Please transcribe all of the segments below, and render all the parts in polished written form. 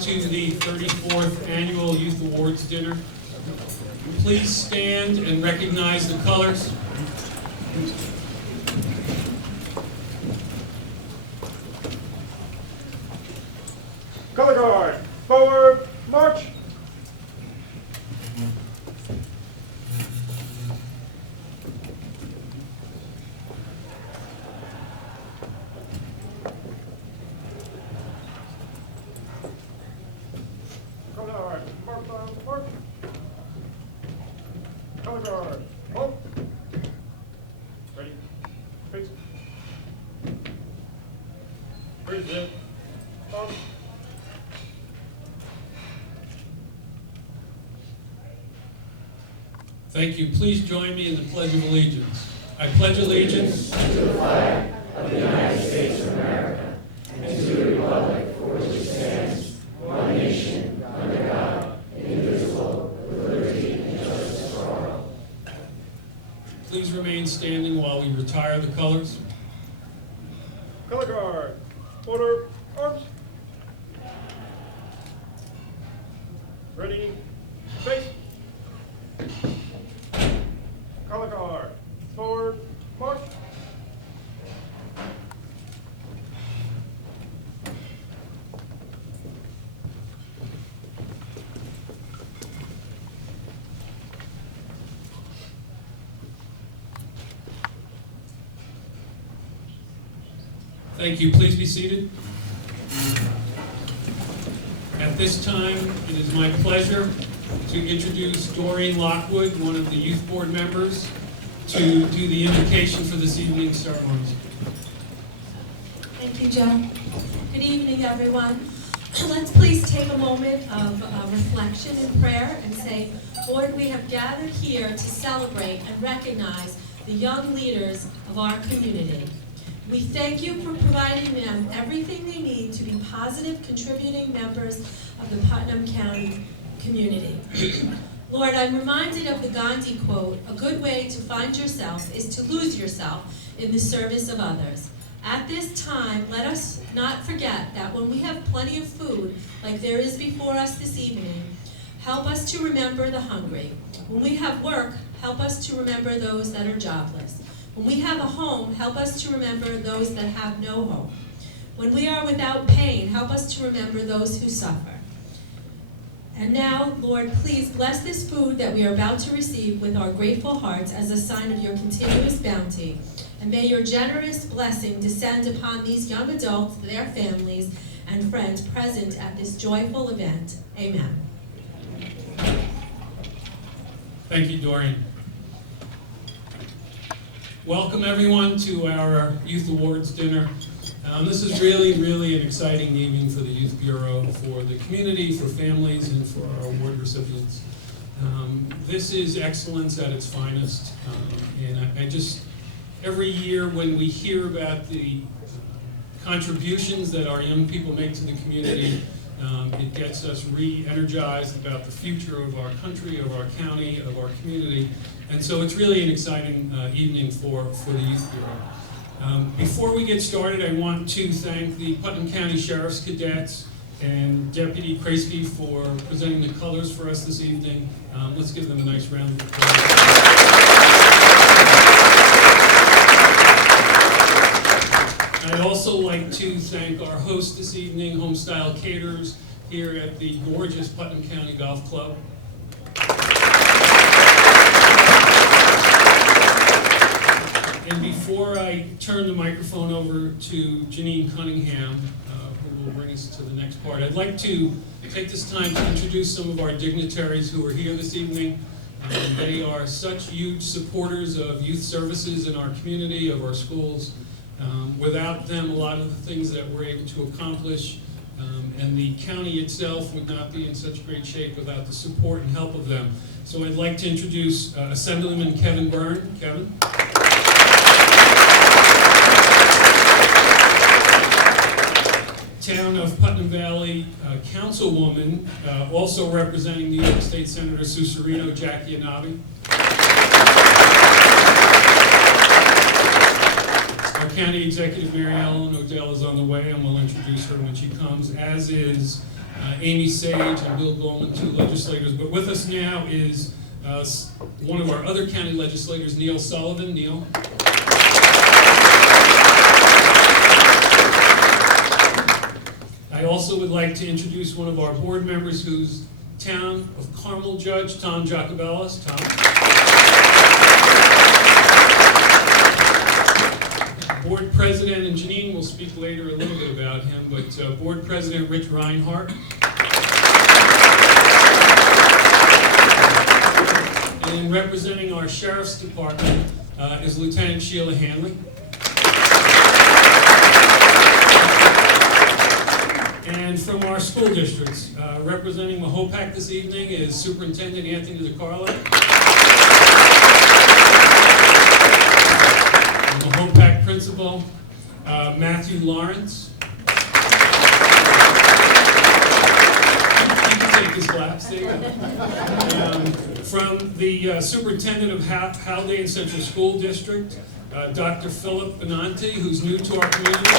to the 34th Annual Youth Awards Dinner. Please stand and recognize the colors. Color guard, forward, march. Color guard, march. Color guard, hold. Ready, face. Raise it, on. Thank you. Please join me in the Pledge of Allegiance. I pledge allegiance to the flag of the United States of America and to the republic for which it stands, one nation, under God, indivisible, with liberty and justice for all. Please remain standing while we retire the colors. Color guard, order, arms. Ready, face. Color guard, forward, march. Thank you. Please be seated. At this time, it is my pleasure to introduce Doreen Lockwood, one of the youth board members, to do the invocation for this evening's ceremonies. Thank you, Joe. Good evening, everyone. Let's please take a moment of reflection and prayer and say, Lord, we have gathered here to celebrate and recognize the young leaders of our community. We thank you for providing them everything they need to be positive, contributing members of the Putnam County community. Lord, I'm reminded of the Gandhi quote, "A good way to find yourself is to lose yourself in the service of others." At this time, let us not forget that when we have plenty of food, like there is before us this evening, help us to remember the hungry. When we have work, help us to remember those that are jobless. When we have a home, help us to remember those that have no home. When we are without pain, help us to remember those who suffer. And now, Lord, please bless this food that we are about to receive with our grateful hearts as a sign of your continuous bounty. And may your generous blessing descend upon these young adults, their families, and friends present at this joyful event. Amen. Thank you, Doreen. Welcome, everyone, to our Youth Awards Dinner. This is really an exciting evening for the Youth Bureau, for the community, for families, and for our award recipients. This is excellence at its finest, and I just, every year when we hear about the contributions that our young people make to the community, it gets us re-energized about the future of our country, of our county, of our community, and so it's really an exciting evening for the Youth Bureau. Before we get started, I want to thank the Putnam County Sheriff's Cadets and Deputy Kreisky for presenting the colors for us this evening. Let's give them a nice round of applause. I'd also like to thank our host this evening, Homestyle Caterers, here at the gorgeous Putnam County Golf Club. And before I turn the microphone over to Janine Cunningham, who will bring us to the next part, I'd like to take this time to introduce some of our dignitaries who are here this evening. They are such huge supporters of youth services in our community, of our schools. Without them, a lot of the things that we're able to accomplish and the county itself would not be in such great shape without the support and help of them. So I'd like to introduce Assemblyman Kevin Byrne. Kevin. Town of Putnam Valley Councilwoman, also representing New York State Senator Sue Serino, Jackie Anabi. Our County Executive Mary Ellen Odell is on the way, and we'll introduce her when she comes, as is Amy Sage and Bill Goldman, 2 legislators. But with us now is one of our other county legislators, Neil Sullivan. Neil. I also would like to introduce one of our board members who's Town of Carmel Judge, Tom Jacobellis. Tom. Board President, and Janine will speak later a little bit about him, but Board President Rich Reinhardt. And representing our Sheriff's Department is Lieutenant Sheila Hanley. And from our school districts, representing Mahopac this evening is Superintendent Anthony DiCarlo. And Mahopac Principal Matthew Lawrence. You can take this class, there you go. From the Superintendent of Haldane Central School District, Dr. Philip Benanti, who's new to our community.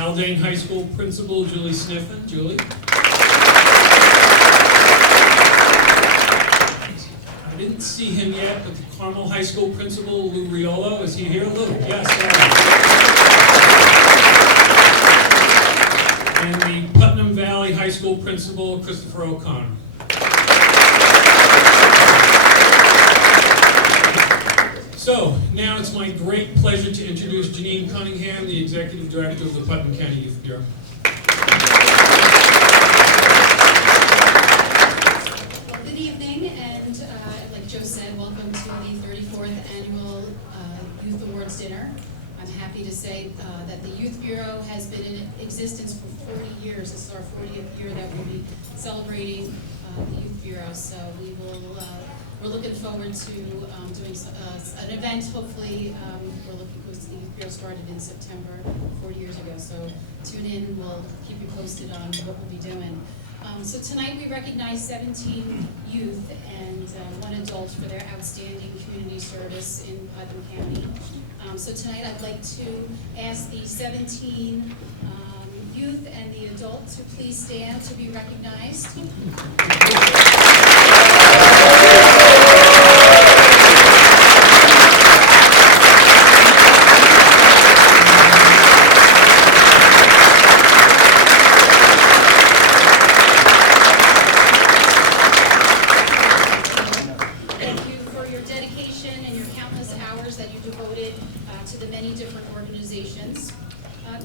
Haldane High School Principal Julie Sniffen. Julie. I didn't see him yet, but the Carmel High School Principal Lou Riolo. Is he here, Lou? Yes. And the Putnam Valley High School Principal Christopher O'Connor. So, now it's my great pleasure to introduce Janine Cunningham, the Executive Director of the Putnam County Youth Bureau. Well, good evening, and like Joe said, welcome to the 34th Annual Youth Awards Dinner. I'm happy to say that the Youth Bureau has been in existence for 40 years. This is our 40th year that we'll be celebrating the Youth Bureau, so we will we're looking forward to doing an event, hopefully. We're looking, because the Youth Bureau started in September 40 years ago, so tune in. We'll keep you posted on what we'll be doing. So tonight we recognize 17 youth and 1 adult for their outstanding community service in Putnam County. So tonight I'd like to ask the 17 youth and the adult to please stand to be recognized.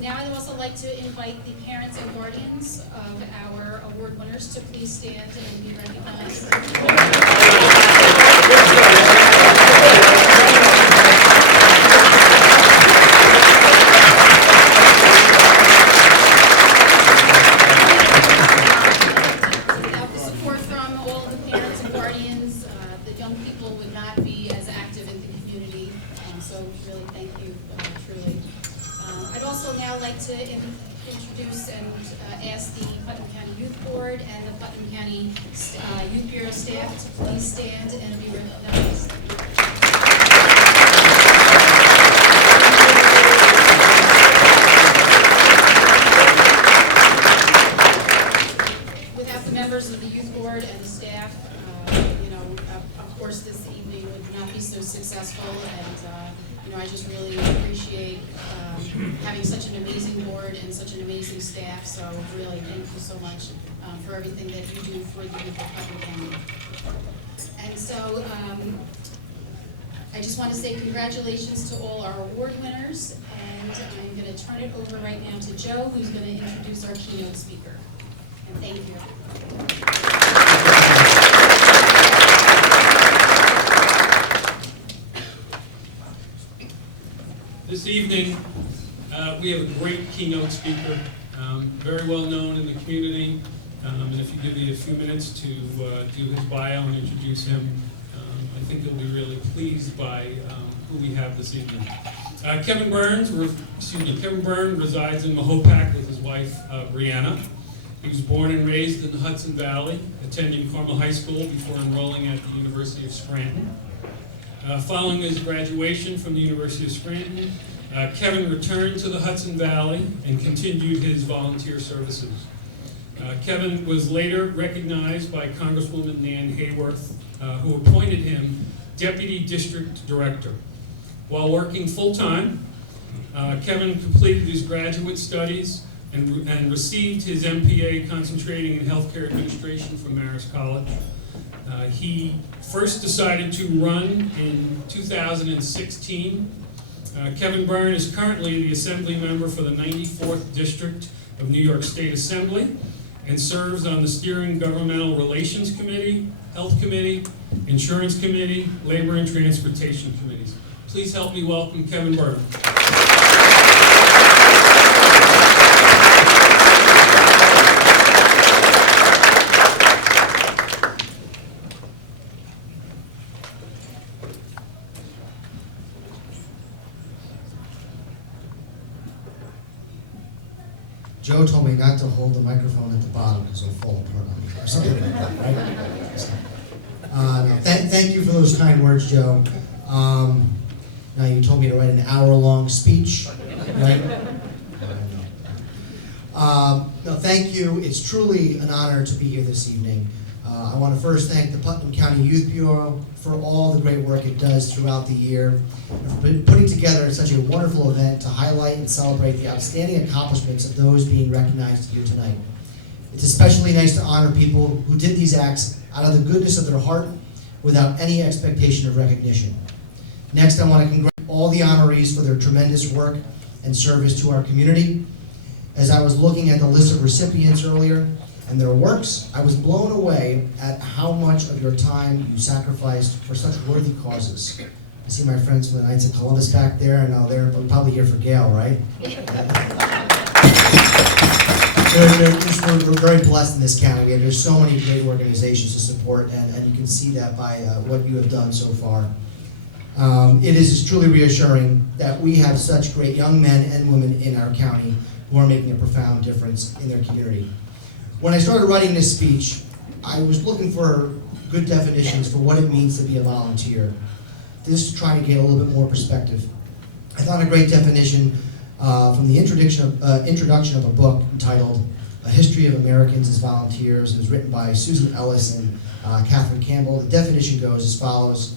Now I'd also like to invite the parents and guardians of our award winners to please stand and be recognized. Without the support from all of the parents and guardians, the young people would not be as active in the community. So really thank you, truly. I'd also now like to introduce and ask the Putnam County Youth Board and the Putnam County Youth Bureau staff to please stand and be recognized. Without the members of the Youth Board and the staff, of course this evening would not be so successful, and I just really appreciate having such an amazing board and such an amazing staff, so really thank you so much for everything that you do for the youth of Putnam County. And so I just want to say congratulations to all our award winners, and I'm going to turn it over right now to Joe, who's going to introduce our keynote speaker. And thank you. This evening, we have a great keynote speaker, very well known in the community, and if you give me a few minutes to do his bio and introduce him, I think you'll be really pleased by who we have this evening. Kevin Byrne resides in Mahopac with his wife, Brianna. He was born and raised in the Hudson Valley, attending Carmel High School before enrolling at the University of Scranton. Following his graduation from the University of Scranton, Kevin returned to the Hudson Valley and continued his volunteer services. Kevin was later recognized by Congresswoman Nan Hayworth, who appointed him Deputy District Director. While working full-time, Kevin completed his graduate studies and received his MPA concentrating in healthcare administration from Marist College. He first decided to run in 2016. Kevin Byrne is currently the Assembly member for the 94th District of New York State Assembly and serves on the Steering Governmental Relations Committee, Health Committee, Insurance Committee, Labor and Transportation Committees. Please help me welcome Kevin Byrne. Joe told me not to hold the microphone at the bottom because it'll fall apart on me, or something like that, right? No, thank you for those kind words, Joe. Now you told me to write an hour-long speech, right? No, thank you. It's truly an honor to be here this evening. I want to first thank the Putnam County Youth Bureau for all the great work it does throughout the year, and for putting together such a wonderful event to highlight and celebrate the outstanding accomplishments of those being recognized here tonight. It's especially nice to honor people who did these acts out of the goodness of their heart without any expectation of recognition. Next, I want to congratulate all the honorees for their tremendous work and service to our community. As I was looking at the list of recipients earlier and their works, I was blown away at how much of your time you sacrificed for such worthy causes. I see my friends from the Knights of Columbus back there, and now they're probably here for Gail, right? We're very blessed in this county. There's so many great organizations to support, and you can see that by what you have done so far. It is truly reassuring that we have such great young men and women in our county who are making a profound difference in their community. When I started writing this speech, I was looking for good definitions for what it means to be a volunteer. This to try to get a little bit more perspective. I found a great definition from the introduction of a book entitled A History of Americans as Volunteers. It was written by Susan Ellis and Catherine Campbell. The definition goes as follows: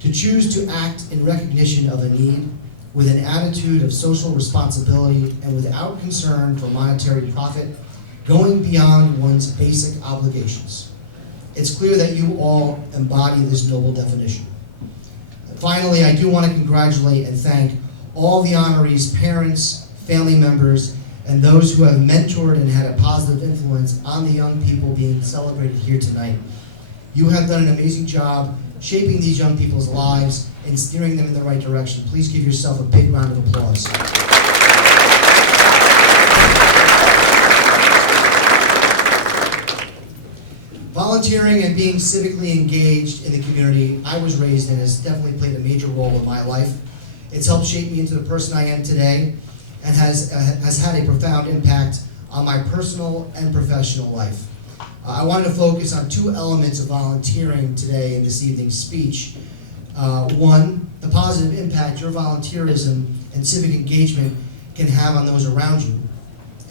to choose to act in recognition of a need with an attitude of social responsibility and without concern for monetary profit, going beyond one's basic obligations. It's clear that you all embody this noble definition. And finally, I do want to congratulate and thank all the honorees' parents, family members, and those who have mentored and had a positive influence on the young people being celebrated here tonight. You have done an amazing job shaping these young people's lives and steering them in the right direction. Please give yourself a big round of applause. Volunteering and being civically engaged in the community I was raised in has definitely played a major role in my life. It's helped shape me into the person I am today and has had a profound impact on my personal and professional life. I wanted to focus on two elements of volunteering today in this evening's speech. One, the positive impact your volunteerism and civic engagement can have on those around you.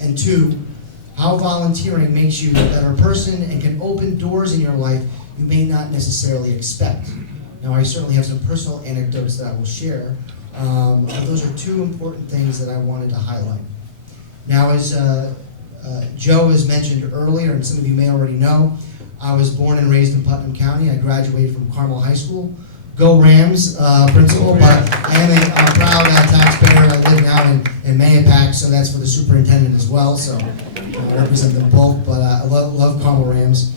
And two, how volunteering makes you a better person and can open doors in your life you may not necessarily expect. Now, I certainly have some personal anecdotes that I will share. But those are two important things that I wanted to highlight. Now, as Joe has mentioned earlier, and some of you may already know, I was born and raised in Putnam County. I graduated from Carmel High School. Go Rams, principal, but I am a proud taxpayer. I live now in Mayapack, so that's for the superintendent as well, so I represent them both, but I love Carmel Rams.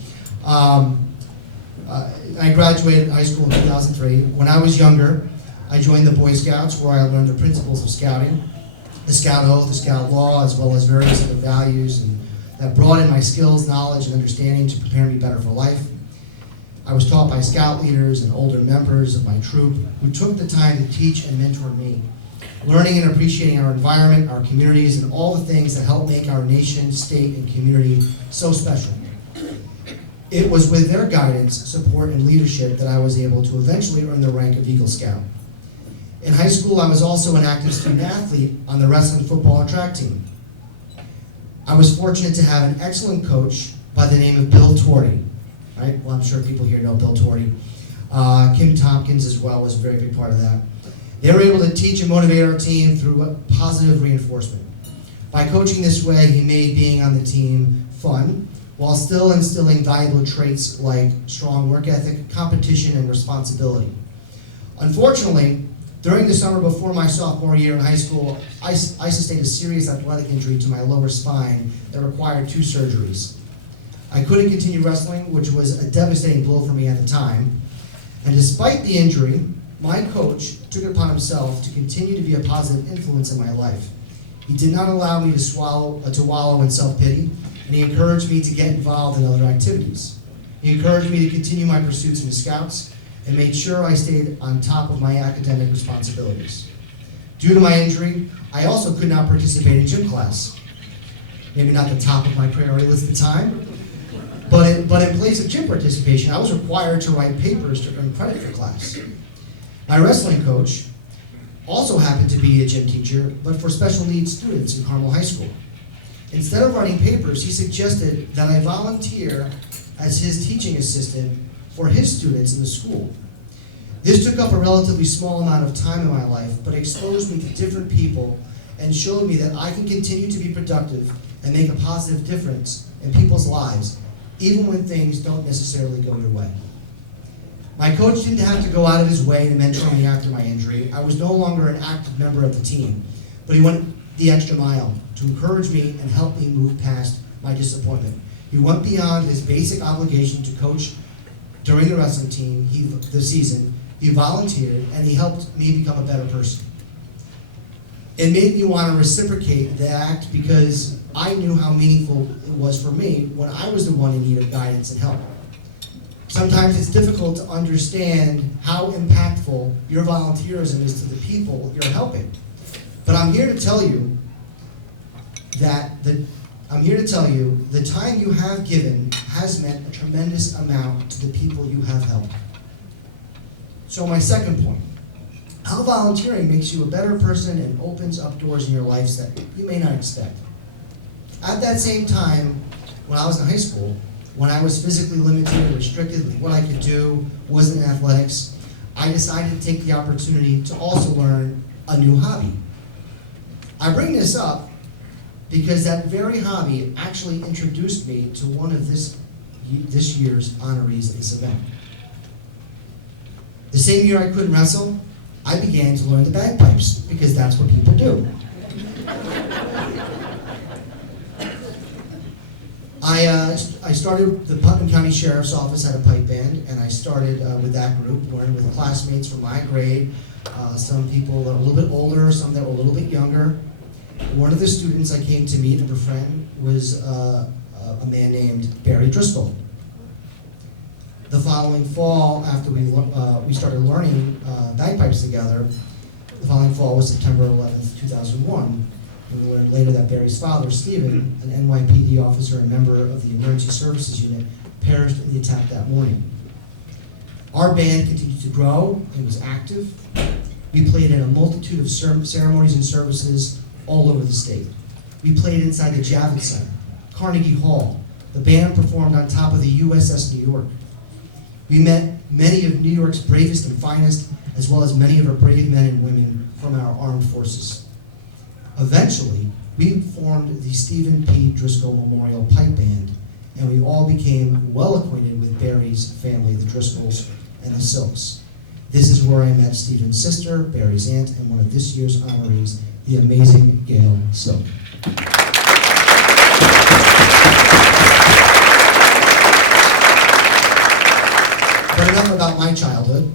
I graduated high school in 2003. When I was younger, I joined the Boy Scouts, where I learned the principles of scouting, the Scout Oath, the Scout Law, as well as various other values, and that broadened my skills, knowledge, and understanding to prepare me better for life. I was taught by Scout leaders and older members of my troop who took the time to teach and mentor me, learning and appreciating our environment, our communities, and all the things that help make our nation, state, and community so special. It was with their guidance, support, and leadership that I was able to eventually earn the rank of Eagle Scout. In high school, I was also an active student athlete on the wrestling, football, and track team. I was fortunate to have an excellent coach by the name of Bill Torty. Right? Well, I'm sure people here know Bill Torty. Kim Tompkins as well was a very big part of that. They were able to teach and motivate our team through positive reinforcement. By coaching this way, he made being on the team fun, while still instilling valuable traits like strong work ethic, competition, and responsibility. Unfortunately, during the summer before my sophomore year in high school, I sustained a serious athletic injury to my lower spine that required 2 surgeries. I couldn't continue wrestling, which was a devastating blow for me at the time. And despite the injury, my coach took it upon himself to continue to be a positive influence in my life. He did not allow me to wallow in self-pity, and he encouraged me to get involved in other activities. He encouraged me to continue my pursuits in the Scouts and made sure I stayed on top of my academic responsibilities. Due to my injury, I also could not participate in gym class. Maybe not the top of my priority list at the time, but in place of gym participation, I was required to write papers to earn credit for class. My wrestling coach also happened to be a gym teacher, but for special needs students in Carmel High School. Instead of writing papers, he suggested that I volunteer as his teaching assistant for his students in the school. This took up a relatively small amount of time in my life, but exposed me to different people and showed me that I can continue to be productive and make a positive difference in people's lives, even when things don't necessarily go your way. My coach didn't have to go out of his way to mentor me after my injury. I was no longer an active member of the team, but he went the extra mile to encourage me and help me move past my disappointment. He went beyond his basic obligation to coach during the wrestling team, the season. He volunteered, and he helped me become a better person. It made me want to reciprocate the act because I knew how meaningful it was for me when I was the one in need of guidance and help. Sometimes it's difficult to understand how impactful your volunteerism is to the people you're helping. But I'm here to tell you the time you have given has meant a tremendous amount to the people you have helped. So my second point, how volunteering makes you a better person and opens up doors in your lives that you may not expect. At that same time, when I was in high school, when I was physically limited and restricted with what I could do, wasn't in athletics, I decided to take the opportunity to also learn a new hobby. I bring this up because that very hobby actually introduced me to one of this year's honorees at this event. The same year I couldn't wrestle, I began to learn the bagpipes because that's what people do. I started, the Putnam County Sheriff's Office had a pipe band, and I started with that group, learning with classmates from my grade, some people that were a little bit older, some that were a little bit younger. One of the students I came to meet and befriend was a man named Barry Driscoll. The following fall, after we started learning bagpipes together, the following fall was September 11th, 2001. And we learned later that Barry's father, Stephen, an NYPD officer and member of the Emergency Services Unit, perished in the attack that morning. Our band continued to grow and was active. We played in a multitude of ceremonies and services all over the state. We played inside the Javits Center, Carnegie Hall. The band performed on top of the USS New York. We met many of New York's bravest and finest, as well as many of our brave men and women from our armed forces. Eventually, we formed the Stephen P. Driscoll Memorial Pipe Band, and we all became well acquainted with Barry's family, the Driscolls and the Silks. This is where I met Stephen's sister, Barry's aunt, and one of this year's honorees, the amazing Gail Silk. But enough about my childhood.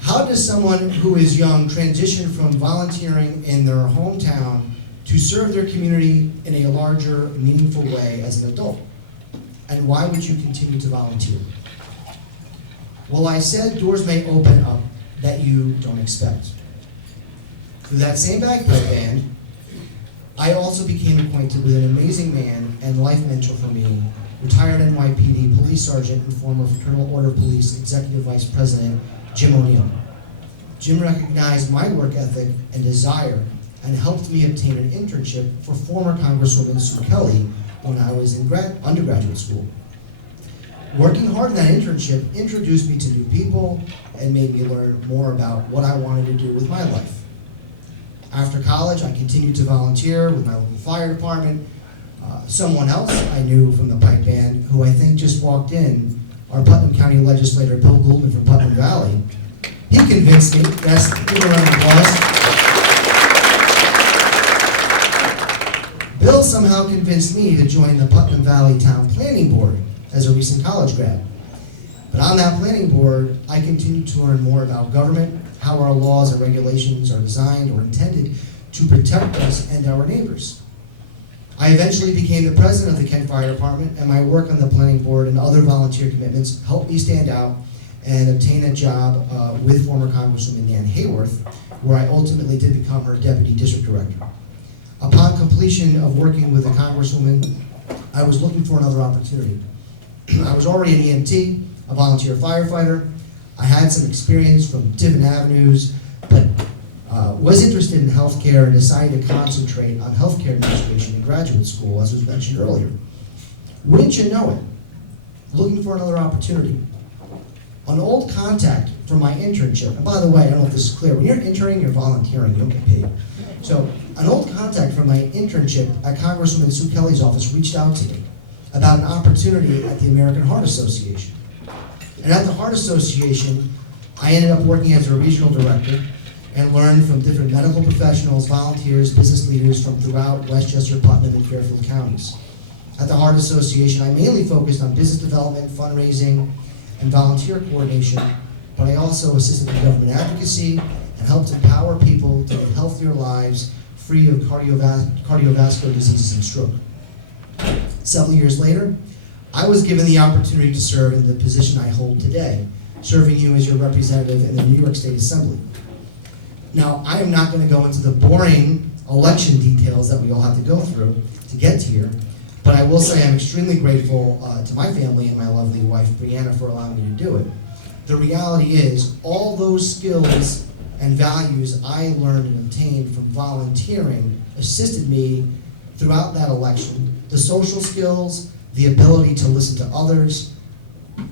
How does someone who is young transition from volunteering in their hometown to serve their community in a larger, meaningful way as an adult? And why would you continue to volunteer? Well, I said doors may open up that you don't expect. Through that same bagpipe band, I also became acquainted with an amazing man and life mentor for me, retired NYPD police sergeant and former Fraternal Order of Police Executive Vice President, Jim O'Neill. Jim recognized my work ethic and desire and helped me obtain an internship for former Congresswoman Sue Kelly when I was in undergraduate school. Working hard in that internship introduced me to new people and made me learn more about what I wanted to do with my life. After college, I continued to volunteer with my local fire department. Someone else I knew from the pipe band, who I think just walked in, our Putnam County legislator, Bill Goldman from Putnam Valley, he convinced me, yes, give a round of applause. Bill somehow convinced me to join the Putnam Valley Town Planning Board as a recent college grad. But on that planning board, I continued to learn more about government, how our laws and regulations are designed or intended to protect us and our neighbors. I eventually became the president of the Kent Fire Department, and my work on the planning board and other volunteer commitments helped me stand out and obtain a job with former Congresswoman Nan Hayworth, where I ultimately did become her deputy district director. Upon completion of working with the Congresswoman, I was looking for another opportunity. I was already an EMT, a volunteer firefighter. I had some experience from different avenues, but was interested in healthcare and decided to concentrate on healthcare administration in graduate school, as was mentioned earlier. Wouldn't you know it? Looking for another opportunity. An old contact from my internship, and by the way, I don't know if this is clear, when you're interning, you're volunteering, you don't get paid. So, an old contact from my internship at Congresswoman Sue Kelly's office reached out to me about an opportunity at the American Heart Association. And at the Heart Association, I ended up working as a regional director and learned from different medical professionals, volunteers, business leaders from throughout Westchester, Putnam, and Fairfield counties. At the Heart Association, I mainly focused on business development, fundraising, and volunteer coordination, but I also assisted in government advocacy and helped empower people to live healthier lives free of cardiovascular diseases and stroke. Several years later, I was given the opportunity to serve in the position I hold today, serving you as your representative in the New York State Assembly. Now, I am not going to go into the boring election details that we all have to go through to get here, but I will say I'm extremely grateful to my family and my lovely wife, Brianna, for allowing me to do it. The reality is, all those skills and values I learned and obtained from volunteering assisted me throughout that election. The social skills, the ability to listen to others,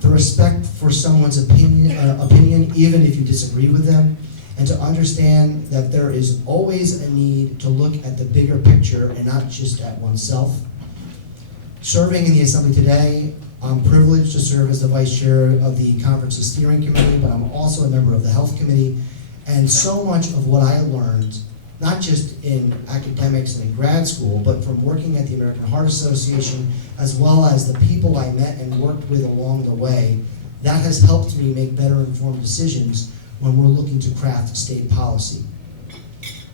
the respect for someone's opinion even if you disagree with them, and to understand that there is always a need to look at the bigger picture and not just at oneself. Serving in the Assembly today, I'm privileged to serve as the Vice Chair of the Conference's Steering Committee, but I'm also a member of the Health Committee, and so much of what I learned, not just in academics and in grad school, but from working at the American Heart Association, as well as the people I met and worked with along the way, that has helped me make better informed decisions when we're looking to craft state policy.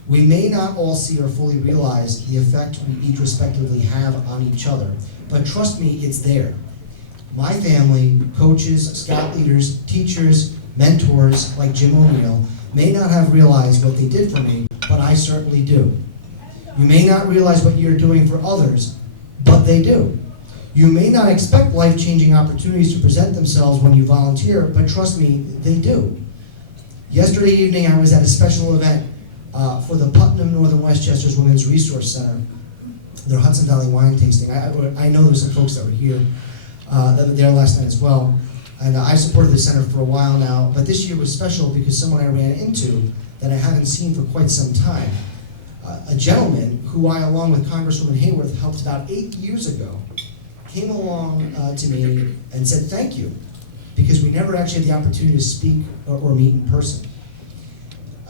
We may not all see or fully realize the effect we each respectively have on each other, but trust me, it's there. My family, coaches, scout leaders, teachers, mentors like Jim O'Neill may not have realized what they did for me, but I certainly do. You may not realize what you're doing for others, but they do. You may not expect life-changing opportunities to present themselves when you volunteer, but trust me, they do. Yesterday evening, I was at a special event for the Putnam Northern Westchester's Women's Resource Center, their Hudson Valley wine tasting. I know there were some folks that were here that were there last night as well. And I've supported the center for a while now, but this year was special because someone I ran into that I haven't seen for quite some time, a gentleman who I, along with Congresswoman Hayworth, helped about 8 years ago, came along to me and said thank you, because we never actually had the opportunity to speak or meet in person.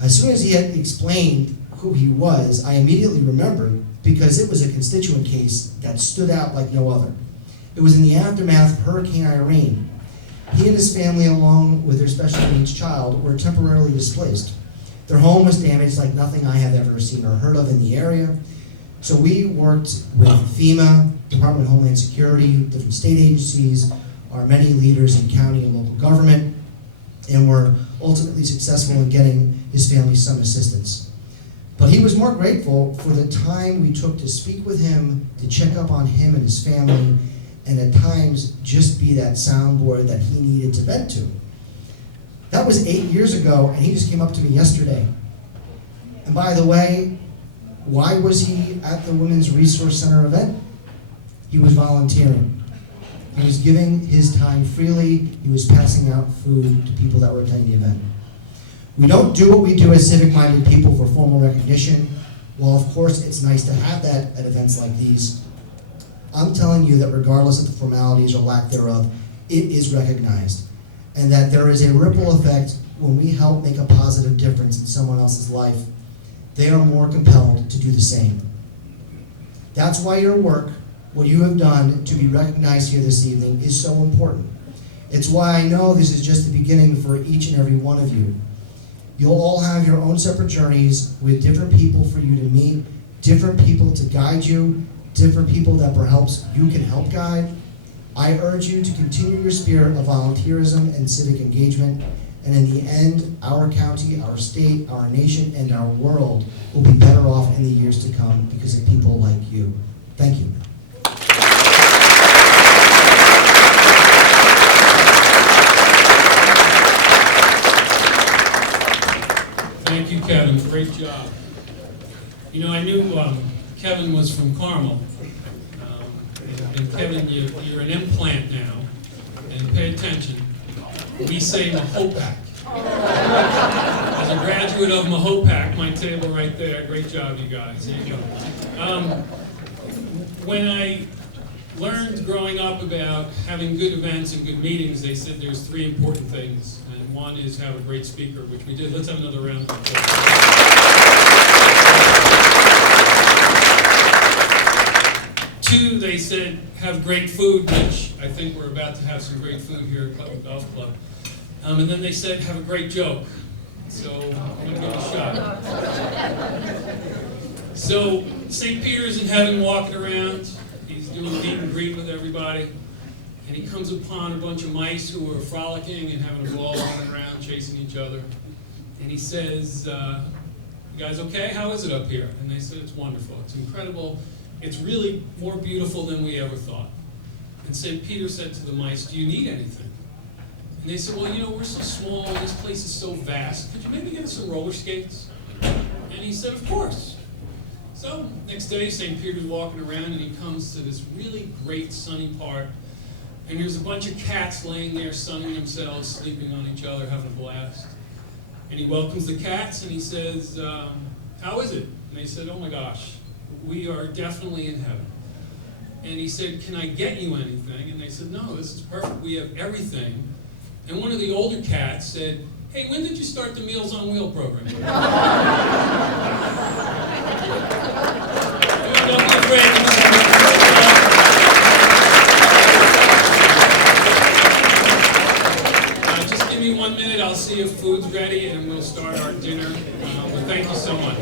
As soon as he had explained who he was, I immediately remembered, because it was a constituent case that stood out like no other. It was in the aftermath of Hurricane Irene. He and his family, along with their special needs child, were temporarily displaced. Their home was damaged like nothing I have ever seen or heard of in the area. So we worked with FEMA, Department of Homeland Security, different state agencies, our many leaders in county and local government, and were ultimately successful in getting his family some assistance. But he was more grateful for the time we took to speak with him, to check up on him and his family, and at times just be that soundboard that he needed to vent to. That was 8 years ago, and he just came up to me yesterday. And by the way, why was he at the Women's Resource Center event? He was volunteering. He was giving his time freely. He was passing out food to people that were attending the event. We don't do what we do as civic-minded people for formal recognition. Well, of course, it's nice to have that at events like these. I'm telling you that regardless of the formalities or lack thereof, it is recognized. And that there is a ripple effect when we help make a positive difference in someone else's life. They are more compelled to do the same. That's why your work, what you have done to be recognized here this evening, is so important. It's why I know this is just the beginning for each and every one of you. You'll all have your own separate journeys with different people for you to meet, different people to guide you, different people that perhaps you can help guide. I urge you to continue your spirit of volunteerism and civic engagement, and in the end, our county, our state, our nation, and our world will be better off in the years to come because of people like you. Thank you. Thank you, Kevin. Great job. You know, I knew Kevin was from Carmel. And Kevin, you're an implant now. And pay attention. We say Mahopac. As a graduate of Mahopac, my table right there. Great job, you guys. There you go. When I learned growing up about having good events and good meetings, they said there's 3 important things. And one is have a great speaker, which we did. Let's have another round of applause. 2, they said have great food, which I think we're about to have some great food here at Putnam Golf Club. And then they said have a great joke. So I'm going to give it a shot. So St. Peter's in heaven walking around. He's doing meet and greet with everybody. And he comes upon a bunch of mice who are frolicking and having a ball running around, chasing each other. And he says, you guys okay? How is it up here? And they said, it's wonderful. It's incredible. It's really more beautiful than we ever thought. And St. Peter said to the mice, do you need anything? And they said, well, you know, we're so small, this place is so vast. Could you maybe get us some roller skates? And he said, of course. So next day, St. Peter's walking around and he comes to this really great sunny part. And there's a bunch of cats laying there, sunning themselves, sleeping on each other, having a blast. And he welcomes the cats and he says, how is it? And they said, oh my gosh, we are definitely in heaven. And he said, can I get you anything? And they said, no, this is perfect. We have everything. And one of the older cats said, hey, when did you start the Meals on Wheels program? Don't be afraid. Just give me 1 minute. I'll see if food's ready, and we'll start our dinner. But thank you so much.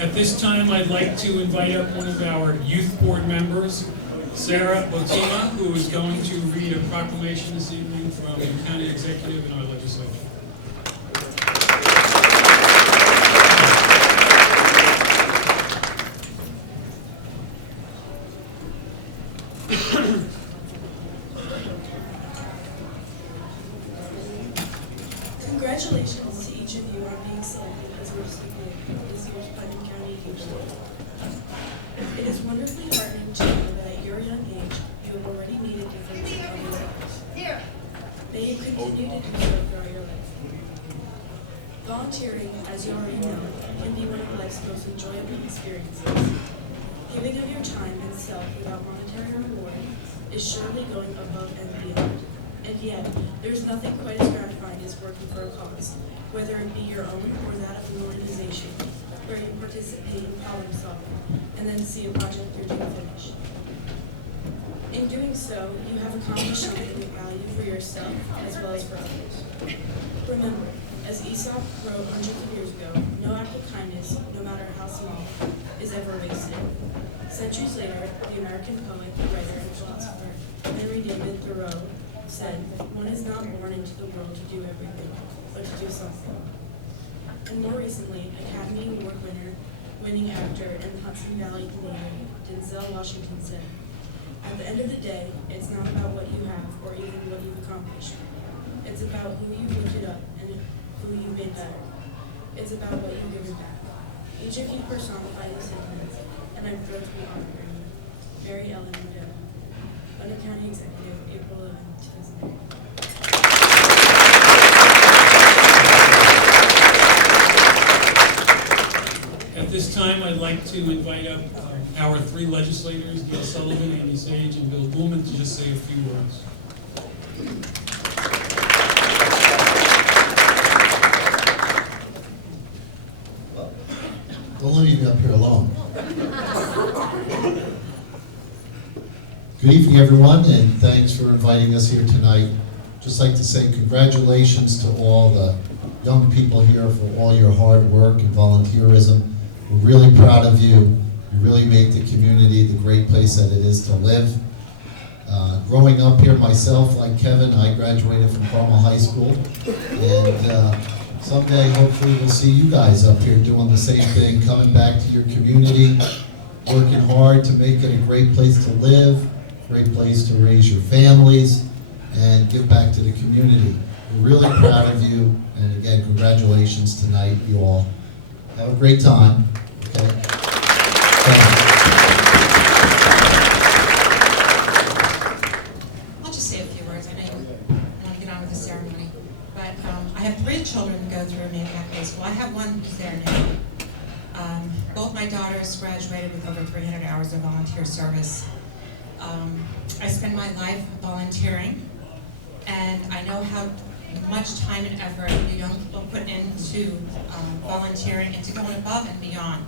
At this time, I'd like to invite up one of our youth board members, Sarah Botima, who is going to read a proclamation this evening from the county executive and our legislature. Congratulations to each of you on being selected as recipient of this year's Putnam County Youth Award. It is wonderfully heartening to know that at your young age, you have already made a difference in others' lives. May you continue to do so throughout your life. Volunteering, as you already know, can be one of life's most enjoyable experiences. Giving of your time and self without monetary reward is surely going above and beyond. And yet, there's nothing quite as gratifying as working for a cause, whether it be your own or that of an organization, where you participate in problem solving and then see a project through to a finish. In doing so, you have accomplished something of value for yourself as well as for others. Remember, as Aesop wrote hundreds of years ago, no act of kindness, no matter how small, is ever wasted. Centuries later, the American poet, writer, and philosopher Henry David Thoreau said, one is not born into the world to do everything, but to do something. And more recently, Academy Award winning actor and Hudson Valley native Denzel Washington said, "At the end of the day, it's not about what you have or even what you've accomplished. It's about who you've lifted up and who you've made better. It's about what you've given back." Each of you personify these sentiments, and I'm thrilled to be honoring you. Mary Ellen Modell, Putnam County Executive, April 11, 2008. At this time, I'd like to invite up our three legislators, Gail Sullivan, Amy Sage, and Bill Blumen, to just say a few words. Don't leave me up here alone. Good evening, everyone, and thanks for inviting us here tonight. Just like to say congratulations to all the young people here for all your hard work and volunteerism. We're really proud of you. You really make the community the great place that it is to live. Growing up here myself, like Kevin, I graduated from Carmel High School, and someday, hopefully, we'll see you guys up here doing the same thing, coming back to your community, working hard to make it a great place to live, great place to raise your families, and give back to the community. We're really proud of you, and again, congratulations tonight, you all. Have a great time, okay? Thank you. I'll just say a few words. I know you want to get on with the ceremony. But I have 3 children who go through Manhattan High School. I have one who's there now. Both my daughters graduated with over 300 hours of volunteer service. I spend my life volunteering, and I know how much time and effort you young people put into volunteering and to going above and beyond.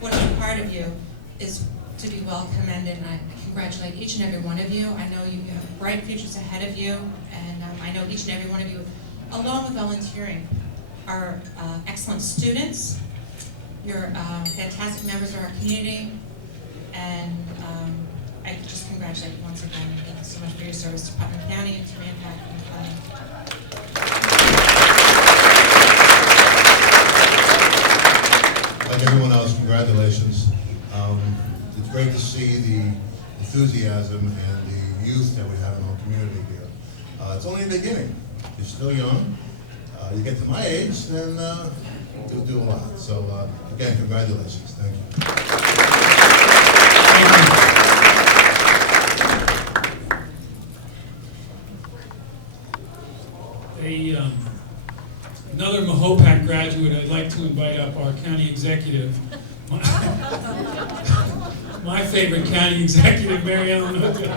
What is part of you is to be well commended, and I congratulate each and every one of you. I know you have bright futures ahead of you, and I know each and every one of you, along with volunteering, are excellent students. You're fantastic members of our community, and I just congratulate you once again. Thank you so much for your service to Putnam County and to Ranpack and Putnam. Like everyone else, congratulations. It's great to see the enthusiasm and the youth that we have in our community here. It's only the beginning. You're still young. You get to my age, then you'll do a lot. So again, congratulations. Thank you. Another Mahopac graduate I'd like to invite up, our county executive. My favorite county executive, Mary Ellen Modell.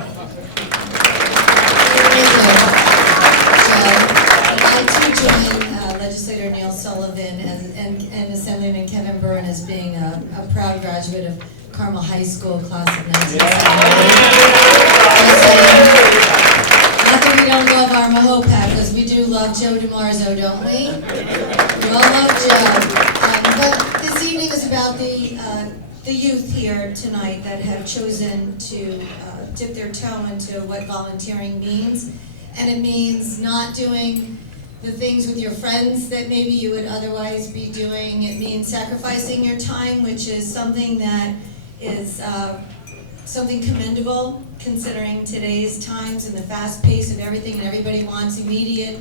I'd like to join Legislator Neil Sullivan and Assemblyman Kevin Byrne as being a proud graduate of Carmel High School, class of 1970. Not that we don't love our Mahopac, because we do love Joe DiMarzo, don't we? We all love Joe. But this evening is about the youth here tonight that have chosen to dip their toe into what volunteering means. And it means not doing the things with your friends that maybe you would otherwise be doing. It means sacrificing your time, which is something that is something commendable considering today's times and the fast pace of everything, and everybody wants immediate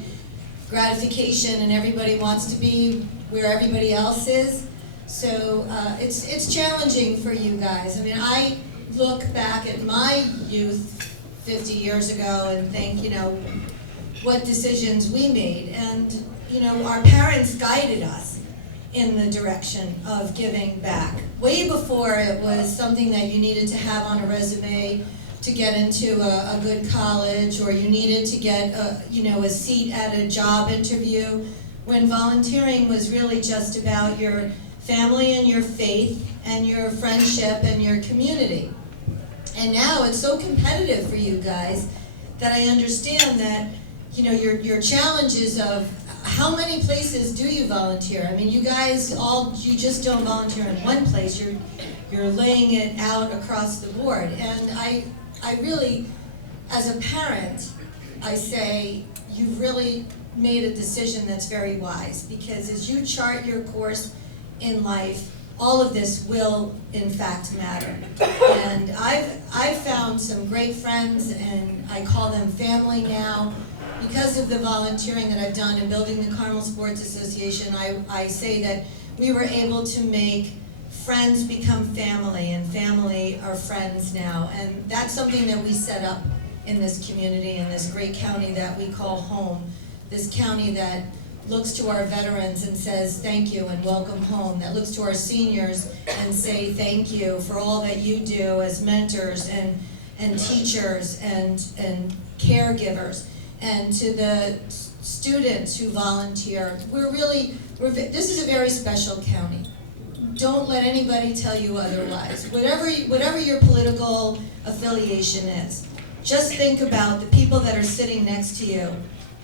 gratification and everybody wants to be where everybody else is. So it's challenging for you guys. I mean, I look back at my youth 50 years ago and think, you know, what decisions we made. And, you know, our parents guided us in the direction of giving back. Way before it was something that you needed to have on a resume to get into a good college, or you needed to get a seat at a job interview, when volunteering was really just about your family and your faith and your friendship and your community. And now it's so competitive for you guys that I understand that, you know, your challenges of how many places do you volunteer? I mean, you guys you just don't volunteer in one place. You're laying it out across the board. And I really, as a parent, I say you've really made a decision that's very wise, because as you chart your course in life, all of this will in fact matter. And I've found some great friends, and I call them family now, because of the volunteering that I've done in building the Carmel Sports Association. I say that we were able to make friends become family, and family are friends now. And that's something that we set up in this community, in this great county that we call home. This county that looks to our veterans and says thank you and welcome home, that looks to our seniors and say thank you for all that you do as mentors and teachers and caregivers, and to the students who volunteer. This is a very special county. Don't let anybody tell you otherwise. Whatever your political affiliation is, just think about the people that are sitting next to you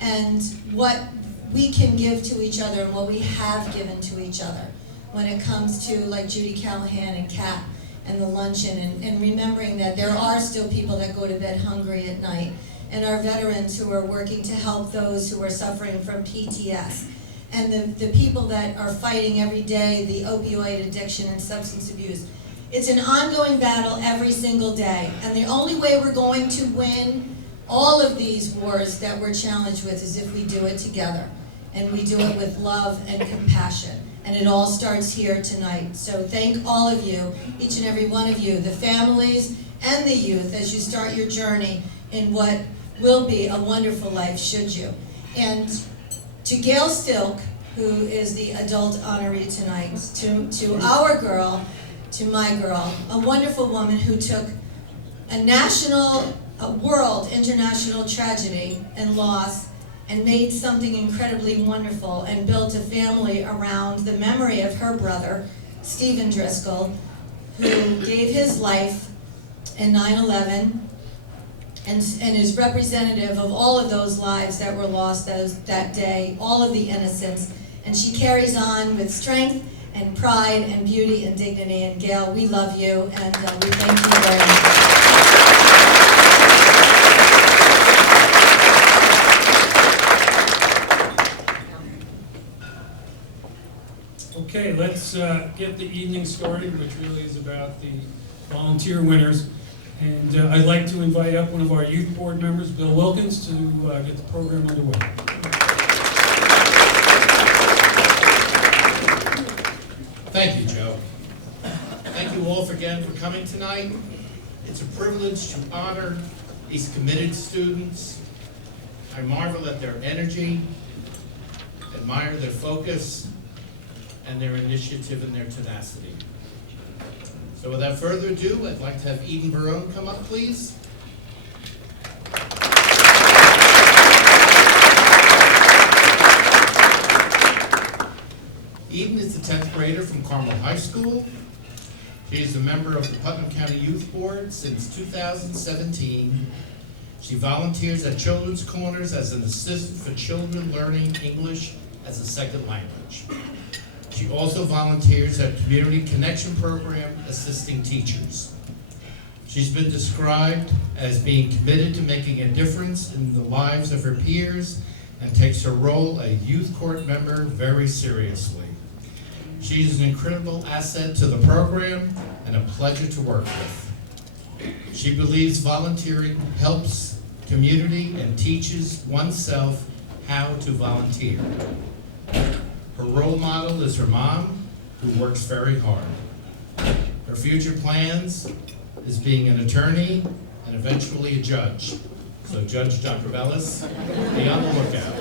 and what we can give to each other and what we have given to each other when it comes to, like Judy Callahan and Kat and the luncheon, and remembering that there are still people that go to bed hungry at night, and our veterans who are working to help those who are suffering from PTS, and the people that are fighting every day the opioid addiction and substance abuse. It's an ongoing battle every single day, and the only way we're going to win all of these wars that we're challenged with is if we do it together, and we do it with love and compassion. And it all starts here tonight. So thank all of you, each and every one of you, the families and the youth, as you start your journey in what will be a wonderful life, should you. And to Gail Stilk, who is the adult honoree tonight, to our girl, to my girl, a wonderful woman who took a world international tragedy and loss and made something incredibly wonderful and built a family around the memory of her brother, Stephen Driscoll, who gave his life in 9/11 and is representative of all of those lives that were lost that day, all of the innocents. And she carries on with strength and pride and beauty and dignity. And Gail, we love you, and we thank you very much. Okay, let's get the evening started, which really is about the volunteer winners. And I'd like to invite up one of our youth board members, Bill Wilkins, to get the program underway. Thank you, Joe. Thank you all again for coming tonight. It's a privilege to honor these committed students. I marvel at their energy, admire their focus, and their initiative and their tenacity. So without further ado, I'd like to have Eden Barone come up, please. Eden is the 10th grader from Carmel High School. She is a member of the Putnam County Youth Board since 2017. She volunteers at Children's Corners as an assistant for children learning English as a second language. She also volunteers at Community Connection Program assisting teachers. She's been described as being committed to making a difference in the lives of her peers and takes her role as a youth court member very seriously. She's an incredible asset to the program and a pleasure to work with. She believes volunteering helps community and teaches oneself how to volunteer. Her role model is her mom, who works very hard. Her future plans is being an attorney and eventually a judge. So Judge Dr. Bellis, be on the lookout.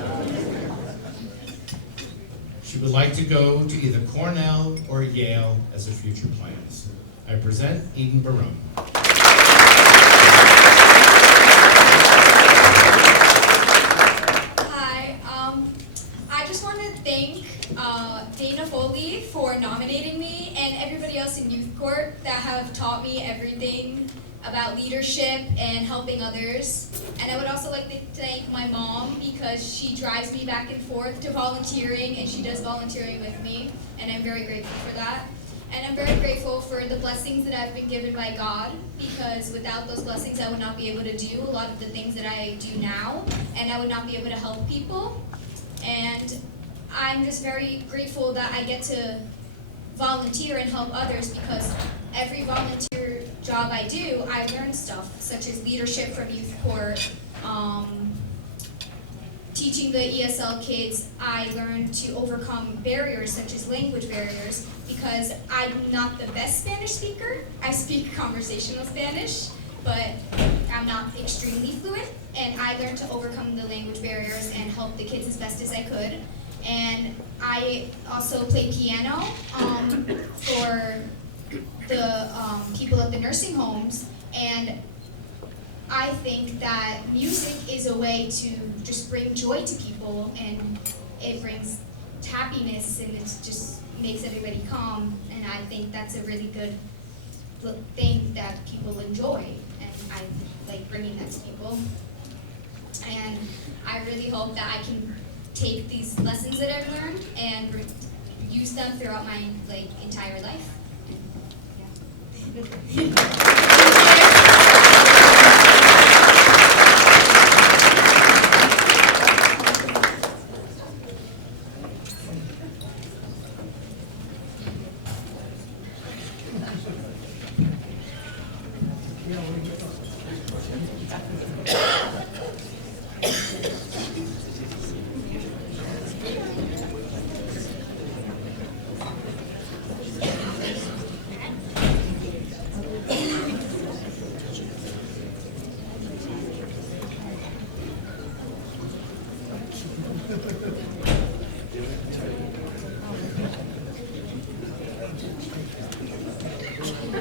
She would like to go to either Cornell or Yale as her future plans. I present Eden Barone. Hi, I just want to thank Dana Foley for nominating me and everybody else in Youth Court that have taught me everything about leadership and helping others. And I would also like to thank my mom because she drives me back and forth to volunteering, and she does volunteering with me, and I'm very grateful for that. And I'm very grateful for the blessings that I've been given by God, because without those blessings I would not be able to do a lot of the things that I do now, and I would not be able to help people. And I'm just very grateful that I get to volunteer and help others, because every volunteer job I do, I learn stuff such as leadership from youth court, teaching the ESL kids. I learned to overcome barriers such as language barriers, because I'm not the best Spanish speaker. I speak conversational Spanish, but I'm not extremely fluent, and I learned to overcome the language barriers and help the kids as best as I could. And I also play piano for the people at the nursing homes, and I think that music is a way to just bring joy to people, and it brings happiness, and it just makes everybody calm, and I think that's a really good thing that people enjoy, and I like bringing that to people. And I really hope that I can take these lessons that I've learned and use them throughout my entire life.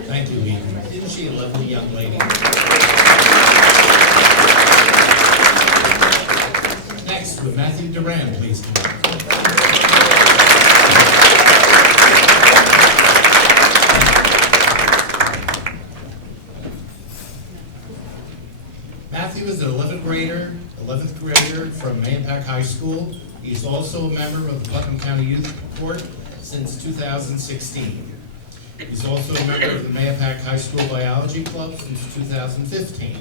Thank you, Eden. Isn't she a lovely young lady? Next, would Matthew Duran please come up? Matthew is an 11th grader from Mayapack High School. He's also a member of the Putnam County Youth Court since 2016. He's also a member of the Mayapack High School Biology Club since 2015.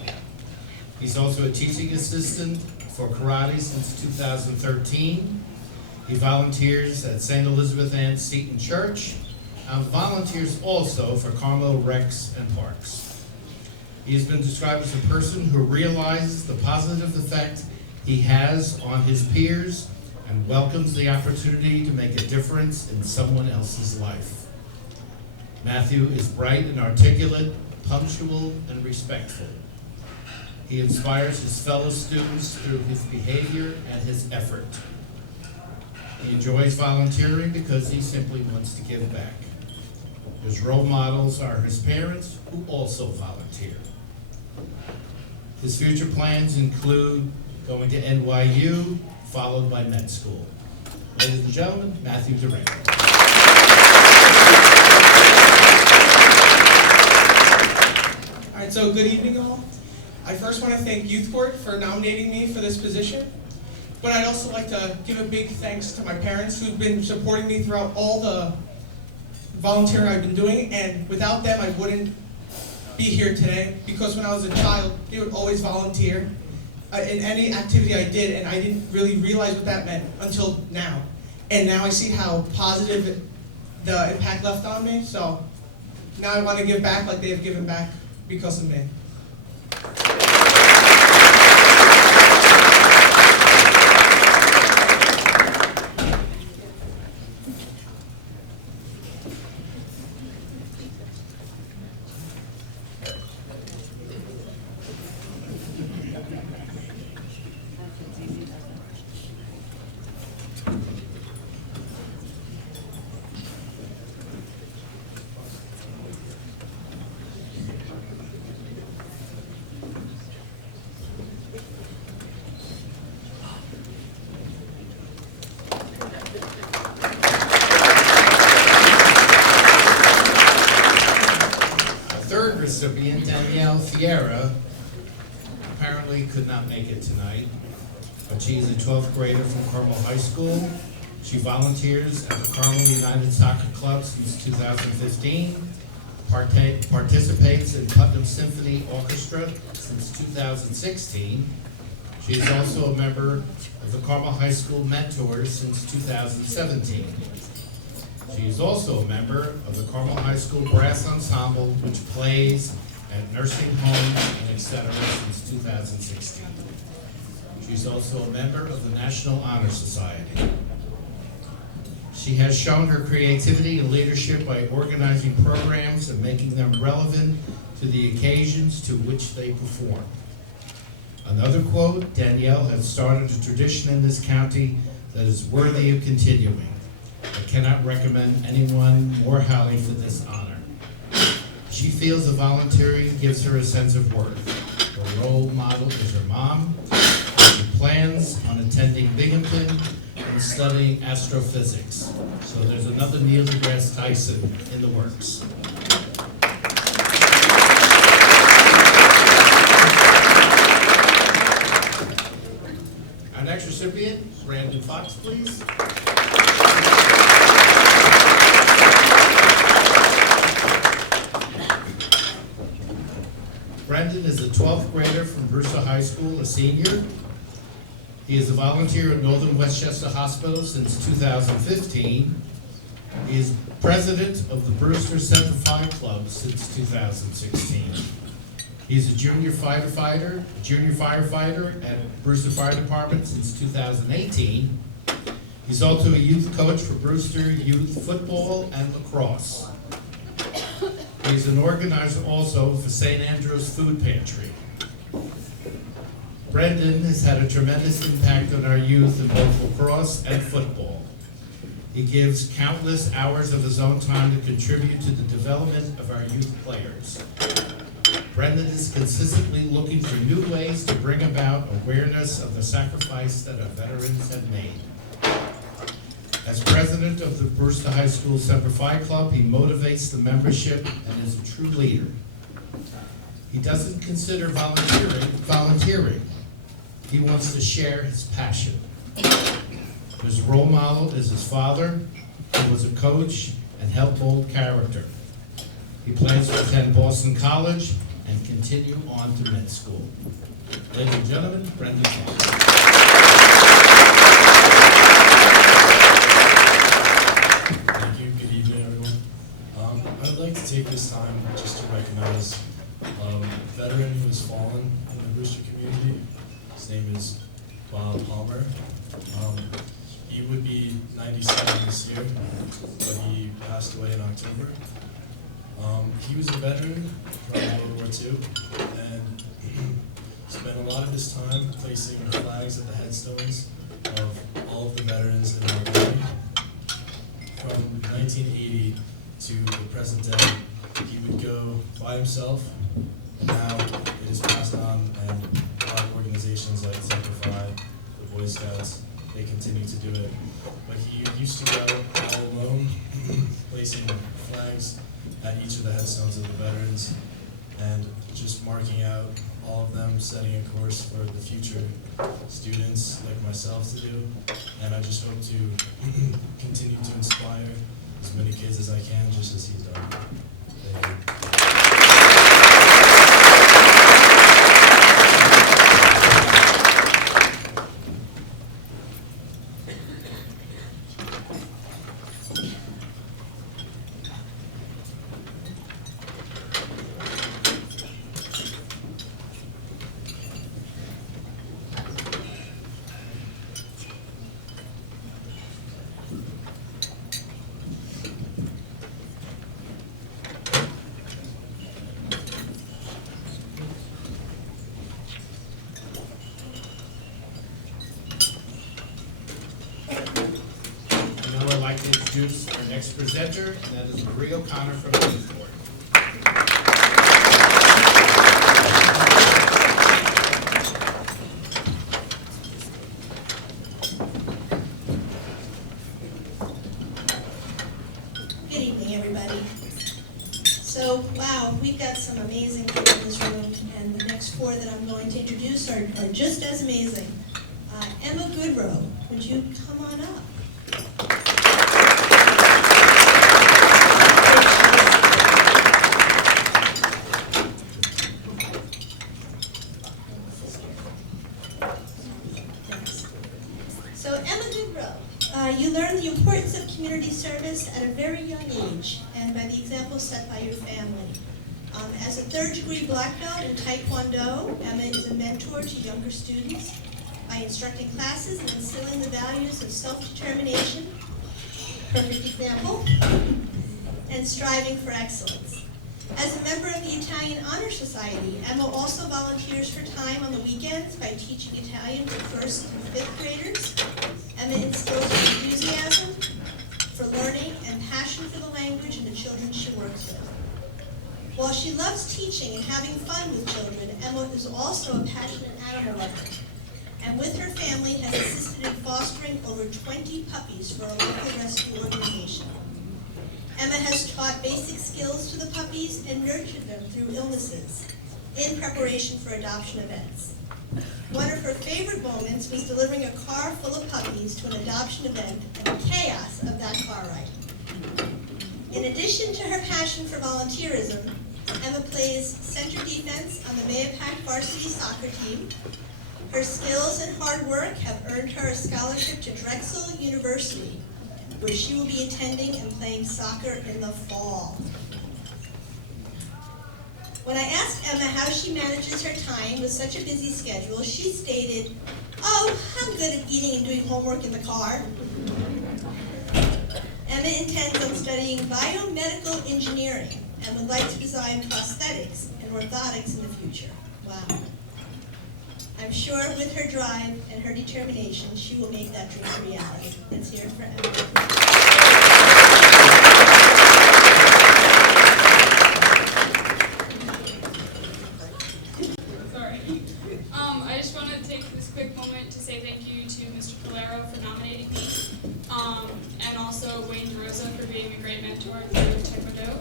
He's also a teaching assistant for karate since 2013. He volunteers at St. Elizabeth Ann Seton Church, and volunteers also for Carmel Recs and Parks. He has been described as a person who realizes the positive effect he has on his peers and welcomes the opportunity to make a difference in someone else's life. Matthew is bright and articulate, punctual and respectful. He inspires his fellow students through his behavior and his effort. He enjoys volunteering because he simply wants to give back. His role models are his parents, who also volunteer. His future plans include going to NYU, followed by med school. Ladies and gentlemen, Matthew Duran. All right, so good evening, all. I first want to thank Youth Court for nominating me for this position, but I'd also like to give a big thanks to my parents who've been supporting me throughout all the volunteering I've been doing, and without them I wouldn't be here today, because when I was a child, they would always volunteer in any activity I did, and I didn't really realize what that meant until now. And now I see how positive the impact left on me, so now I want to give back like they've given back because of me. Recipient Danielle Fiera apparently could not make it tonight, but she is a 12th grader from Carmel High School. She volunteers at the Carmel United Soccer Club since 2015, participates in Putnam Symphony Orchestra since 2016. She is also a member of the Carmel High School Mentors since 2017. She She is also a member of the Carmel High School Brass Ensemble, which plays at nursing homes and etc. since 2016. She's also a member of the National Honor Society. She has shown her creativity and leadership by organizing programs and making them relevant to the occasions to which they perform. Another quote, Danielle has started a tradition in this county that is worthy of continuing. I cannot recommend anyone more highly for this honor. She feels that volunteering gives her a sense of worth. Her role model is her mom. She plans on attending Binghamton and studying astrophysics. So there's another Neil deGrasse Tyson in the works. Our next recipient, Brandon Fox, please. Brendan is a 12th grader from Brewster High School, a senior. He is a volunteer at Northern Westchester Hospital since 2015. He is president of the Brewster Semper Fi Club since 2016. He's a junior firefighter at Brewster Fire Department since 2018. He's also a youth coach for Brewster Youth Football and Lacrosse. He's an organizer also for St. Andrew's Food Pantry. Brendan has had a tremendous impact on our youth in both lacrosse and football. He gives countless hours of his own time to contribute to the development of our youth players. Brendan is consistently looking for new ways to bring about awareness of the sacrifice that our veterans have made. As president of the Brewster High School Semper Fi Club, he motivates the membership and is a true leader. He doesn't consider volunteering. He wants to share his passion. His role model is his father, who was a coach and helped mold character. He plans to attend Boston College and continue on to med school. Ladies and gentlemen, Brendan Fox. Thank you. Good evening, everyone. I would like to take this time just to recognize a veteran who has fallen in the Brewster community. His name is Bob Palmer. He would be 97 this year, but he passed away in October. He was a veteran from World War II and spent a lot of his time placing flags at the headstones of all of the veterans in our community. From 1980 to the present day, he would go by himself. Now it is passed on, and a lot of organizations like Semper Fi, the Boy Scouts, they continue to do it. But he used to go all alone, placing flags at each of the headstones of the veterans, and just marking out all of them, setting a course for the future students like myself to do. And I just hope to continue to inspire as many kids as I can, just as he's done. Thank you. I'd like to introduce our next presenter, and that is Marie O'Connor from the Youth Board. Good evening, everybody. So, wow, we've got some amazing people in this room, and the next four that I'm going to introduce are just as amazing. Emma Goodrow, would you come on up? So Emma Goodrow, you learned the importance of community service service at a very young age and by the example set by your family. As a third-degree black belt in Taekwondo, Emma is a mentor to younger students by instructing classes and instilling the values of self-determination, perfect example, and striving for excellence. As a member of the Italian Honor Society, Emma also volunteers her time on the weekends by teaching Italian to first and fifth graders. Emma instills enthusiasm for learning and passion for the language and the children she works with. While she loves teaching and having fun with children, Emma is also a passionate animal lover, and with her family has assisted in fostering over 20 puppies for a local rescue organization. Emma has taught basic skills to the puppies and nurtured them through illnesses in preparation for adoption events. One of her favorite moments was delivering a car full of puppies to an adoption event and the chaos of that car ride. In addition to her passion for volunteerism, Emma plays center defense on the Mayapack varsity soccer team. Her skills and hard work have earned her a scholarship to Drexel University, where she will be attending and playing soccer in the fall. When I asked Emma how she manages her time with such a busy schedule, she stated, "Oh, I'm good at eating and doing homework in the car." Emma intends on studying biomedical engineering and would like to design prosthetics and orthotics in the future. Wow. I'm sure with her drive and her determination, she will make that dream a reality. Let's hear it for Emma. I just want to take this quick moment to say thank you to Mr. Calero for nominating me, and also Wayne DeRosa for being a great mentor through Taekwondo.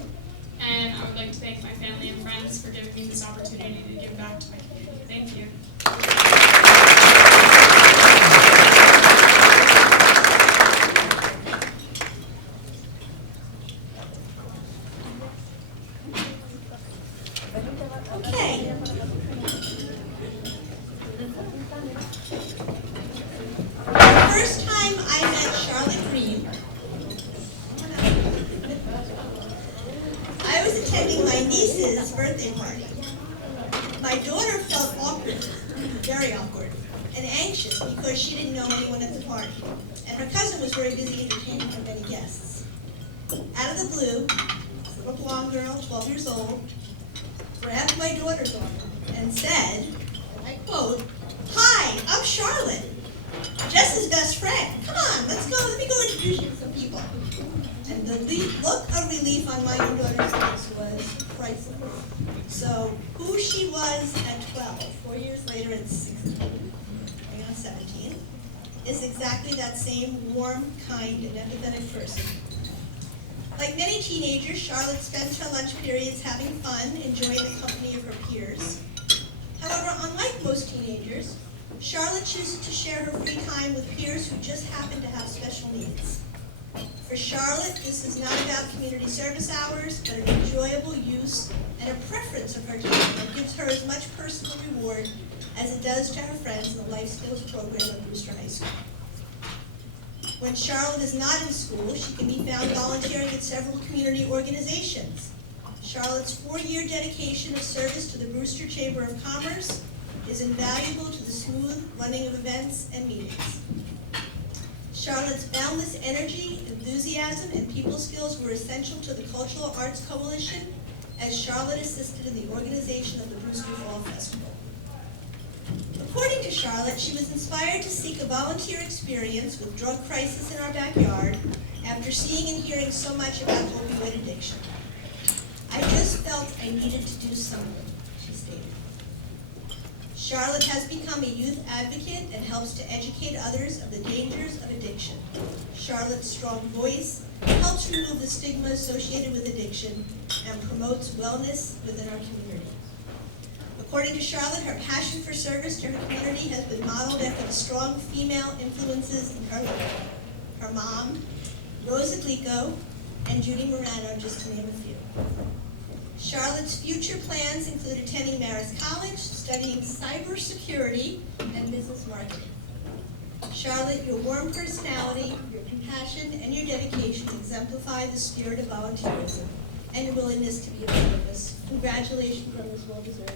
And I would like to thank my family and friends for giving me this opportunity to give back to my community. Thank you. Okay. The first time I met Charlotte Green, I was attending my niece's birthday party. My daughter felt awkward, very awkward, and anxious because she didn't know anyone at the party, and her cousin was very busy entertaining her many guests. Out of the blue, this little blonde girl, 12 years old, grabbed my daughter's arm and said, and I quote, "Hi, I'm Charlotte, Jess's best friend. Come on, let's go, let me go introduce you to some people." And the look of relief on my own daughter's face was priceless. So who she was at 12, 4 years later at 16, going on 17, is exactly that same warm, kind, and empathetic person. Like many teenagers, Charlotte spends her lunch periods having fun, enjoying the company of her peers. However, unlike most teenagers, Charlotte chooses to share her free time with peers who just happen to have special needs. For Charlotte, this is not about community service hours, but an enjoyable use and a preference of her time that gives her as much personal reward as it does to her friends in the Life Skills program at Brewster High School. When Charlotte is not in school, she can be found volunteering at several community organizations. Charlotte's 4-year dedication of service to the Brewster Chamber of Commerce is invaluable to the smooth running of events and meetings. Charlotte's boundless energy, enthusiasm, and people skills were essential to the Cultural Arts Coalition as Charlotte assisted in the organization of the Brewster Fall Festival. According to Charlotte, she was inspired to seek a volunteer experience with drug crisis in our backyard after seeing and hearing so much about opioid addiction. "I just felt I needed to do something," she stated. Charlotte has become a youth advocate and helps to educate others of the dangers of addiction. Charlotte's strong voice helps remove the stigma associated with addiction and promotes wellness within our community. According to Charlotte, her passion for service to her community has been modeled after the strong female influences in her life. Her mom, Rosa Glico, and Judy Morano, just to name a few. Charlotte's future plans include attending Marist College, studying cybersecurity and business marketing. Charlotte, your warm personality, your compassion, passion and your dedication exemplify the spirit of volunteerism and your willingness to be of service. Congratulations on this well-deserved.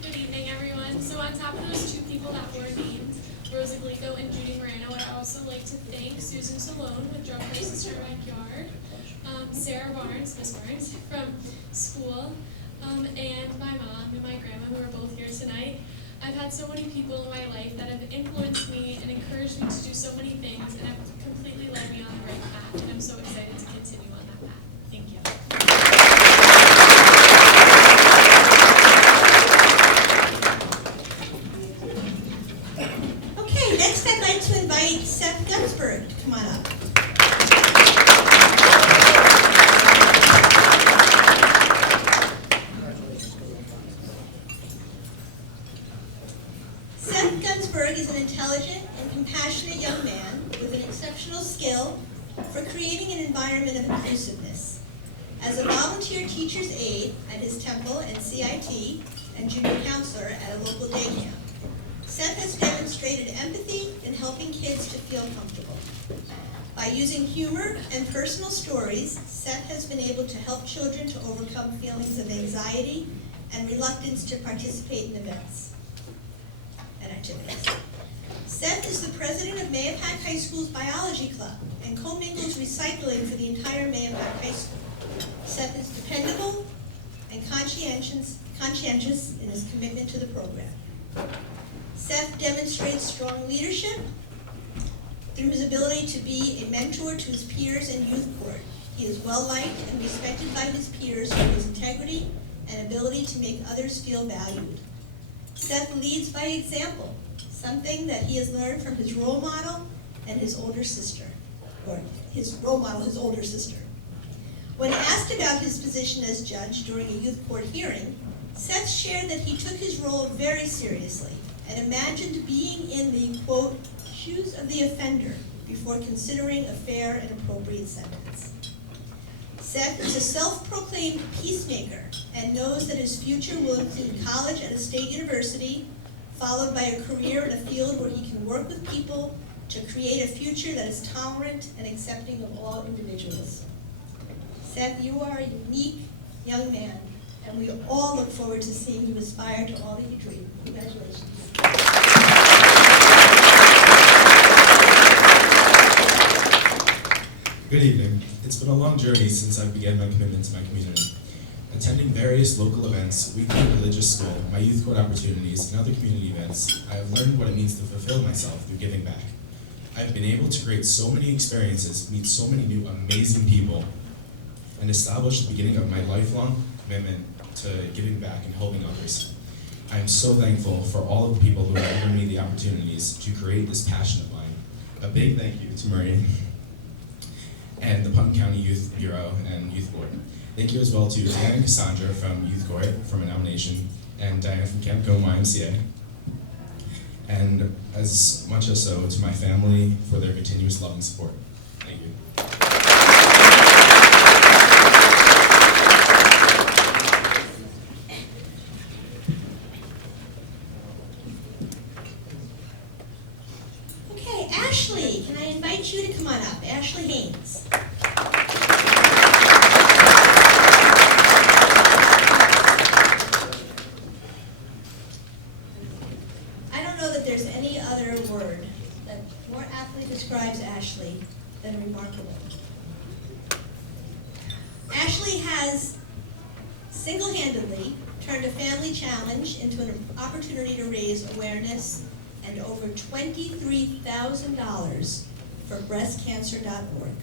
Good evening, everyone. So on top of those two people that were named, Rosa Glico and Judy Moreno, I'd also like to thank Susan Salone with Drug Crisis in Her Backyard, Sarah Barnes, Miss Barnes, from school, and my mom and my grandma, who are both here tonight. I've had so many people in my life that have influenced me and encouraged me to do so many things and have completely led me on the right path, and I'm so excited to continue on that path. Thank you. Okay, next I'd like to invite Seth Gunsberg to come on up. Seth Gunsberg is an intelligent and compassionate young man with an exceptional skill for creating an environment of inclusiveness. As a volunteer teacher's aide at his temple and CIT and junior counselor at a local day camp, Seth has demonstrated empathy in helping kids to feel comfortable. By using humor and personal stories, Seth has been able to help children to overcome feelings of anxiety and reluctance to participate in events and activities. Seth is the president of Mahopac High School's Biology Club and commingles recycling for the entire Mahopac High School. Seth is dependable and conscientious in his commitment to the program. Seth demonstrates strong leadership through his ability to be a mentor to his peers in youth court. He is well-liked and respected by his peers for his integrity and ability to make others feel valued. Seth leads by example, something that he has learned from his role model and his older sister, or his role model, his older sister. When asked about his position as judge during a youth court hearing, Seth shared that he took his role very seriously and imagined being in the, quote, shoes of the offender before considering a fair and appropriate sentence. Seth is a self-proclaimed peacemaker and knows that his future will include college at a state university, followed by a career in a field where he can work with people to create a future that is tolerant and accepting of all individuals. Seth, you are a unique young man, and we all look forward to seeing you aspire to all that you dream. Congratulations. Good evening. It's been a long journey since I began my commitment to my community. Attending various local events, weekly religious school, my youth court opportunities, and other community events, I have learned what it means to fulfill myself through giving back. I've been able to create so many experiences, meet so many new amazing people, and establish the beginning of my lifelong commitment to giving back and helping others. I am so thankful for all of the people who have given me the opportunities to create this passion of mine. A big thank you to Marie and the Putnam County Youth Bureau and Youth Board. Thank you as well to Diana and Cassandra from Youth Court from a nomination, and Diana from Camp Cone YMCA. And as much as so to my family for their continuous love and support. Thank you. Okay, Ashley, can I invite you to come on up? Ashley Haynes. I don't know that there's any other word that more aptly describes Ashley than remarkable. Ashley has single-handedly turned a family challenge into an opportunity to raise awareness and over $23,000 for breastcancer.org.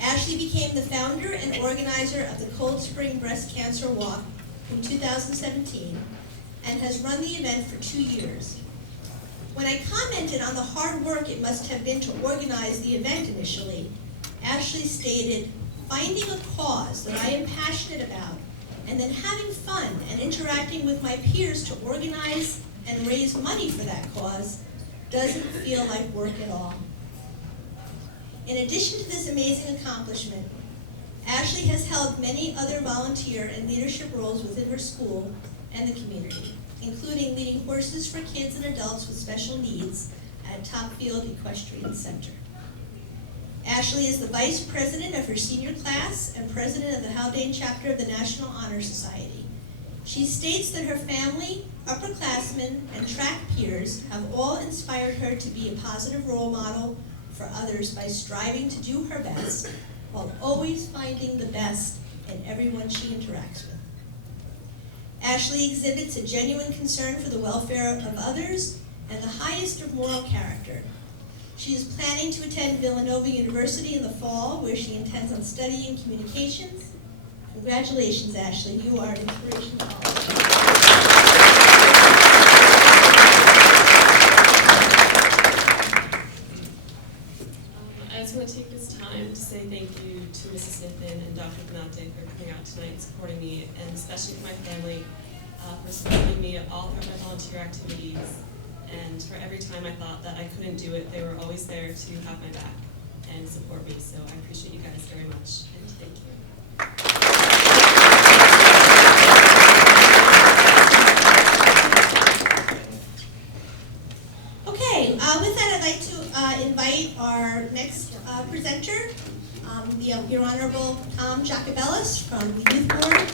Ashley became the founder and organizer of the Cold Spring Breast Cancer Walk in 2017 and has run the event for 2 years. When I commented on the hard work it must have been to organize the event initially, Ashley stated, "Finding a cause that I am passionate about and then having fun and interacting with my peers to organize and raise money for that cause doesn't feel like work at all." In addition to this amazing accomplishment, Ashley has held many other volunteer and leadership roles within her school and the community, including leading horses for kids and adults with special needs at Topfield Equestrian Center. Ashley is the Vice President of her senior class and President of the Haldane chapter of the National Honor Society. She states that her family, upperclassmen, and track peers have all inspired her to be a positive role model for others by striving to do her best while always finding the best in everyone she interacts with. Ashley exhibits a genuine concern for the welfare of others and the highest of moral character. She is planning to attend Villanova University in the fall, where she intends on studying communications. Congratulations, Ashley. You are an inspiration to all of us. I just want to take this time to say thank you to Mrs. Sniffen and Dr. Benante for coming out tonight and supporting me, and especially to my family for supporting me all throughout my volunteer activities. And for every time I thought that I couldn't do it, they were always there to have my back and support me. So I appreciate you guys very much, and thank you. Okay, with that, I'd like to invite our next presenter, Your Honorable Tom Jacobellis from the Youth Board.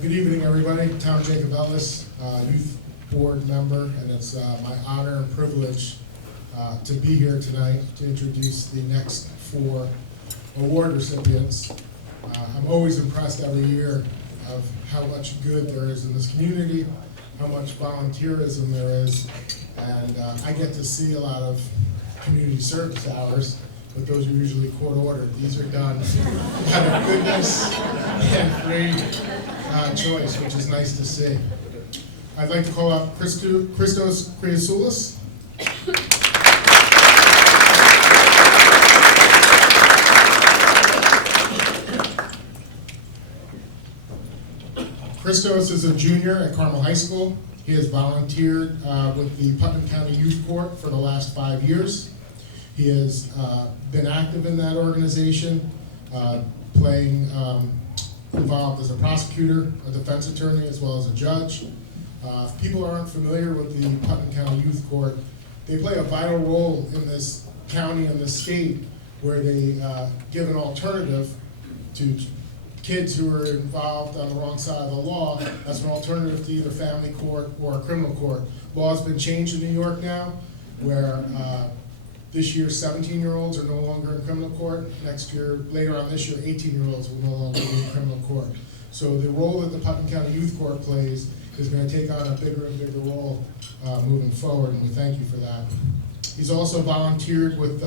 Good evening, everybody. Tom Jacobellis, Youth Board member, and it's my honor and privilege to be here tonight to introduce the next 4 award recipients. I'm always impressed every year of how much good there is in this community, how much volunteerism there is, and I get to see a lot of community service hours, but those are usually court-ordered. These are done out of goodness and free choice, which is nice to see. I'd like to call up Christos Kriasoulis. Christos is a junior at Carmel High School. He has volunteered with the Putnam County Youth Court for the last 5 years. He has been active in that organization, involved as a prosecutor, a defense attorney, as well as a judge. If people aren't familiar with the Putnam County Youth Court, they play a vital role in this county and this state where they give an alternative to kids who are involved on the wrong side of the law as an alternative to either family court or a criminal court. Law has been changed in New York now, where this year 17-year-olds are no longer in criminal court. Next year, later on this year, 18-year-olds will no longer be in criminal court. So the role that the Putnam County Youth Court plays is going to take on a bigger and bigger role moving forward, and we thank you for that. He's also volunteered with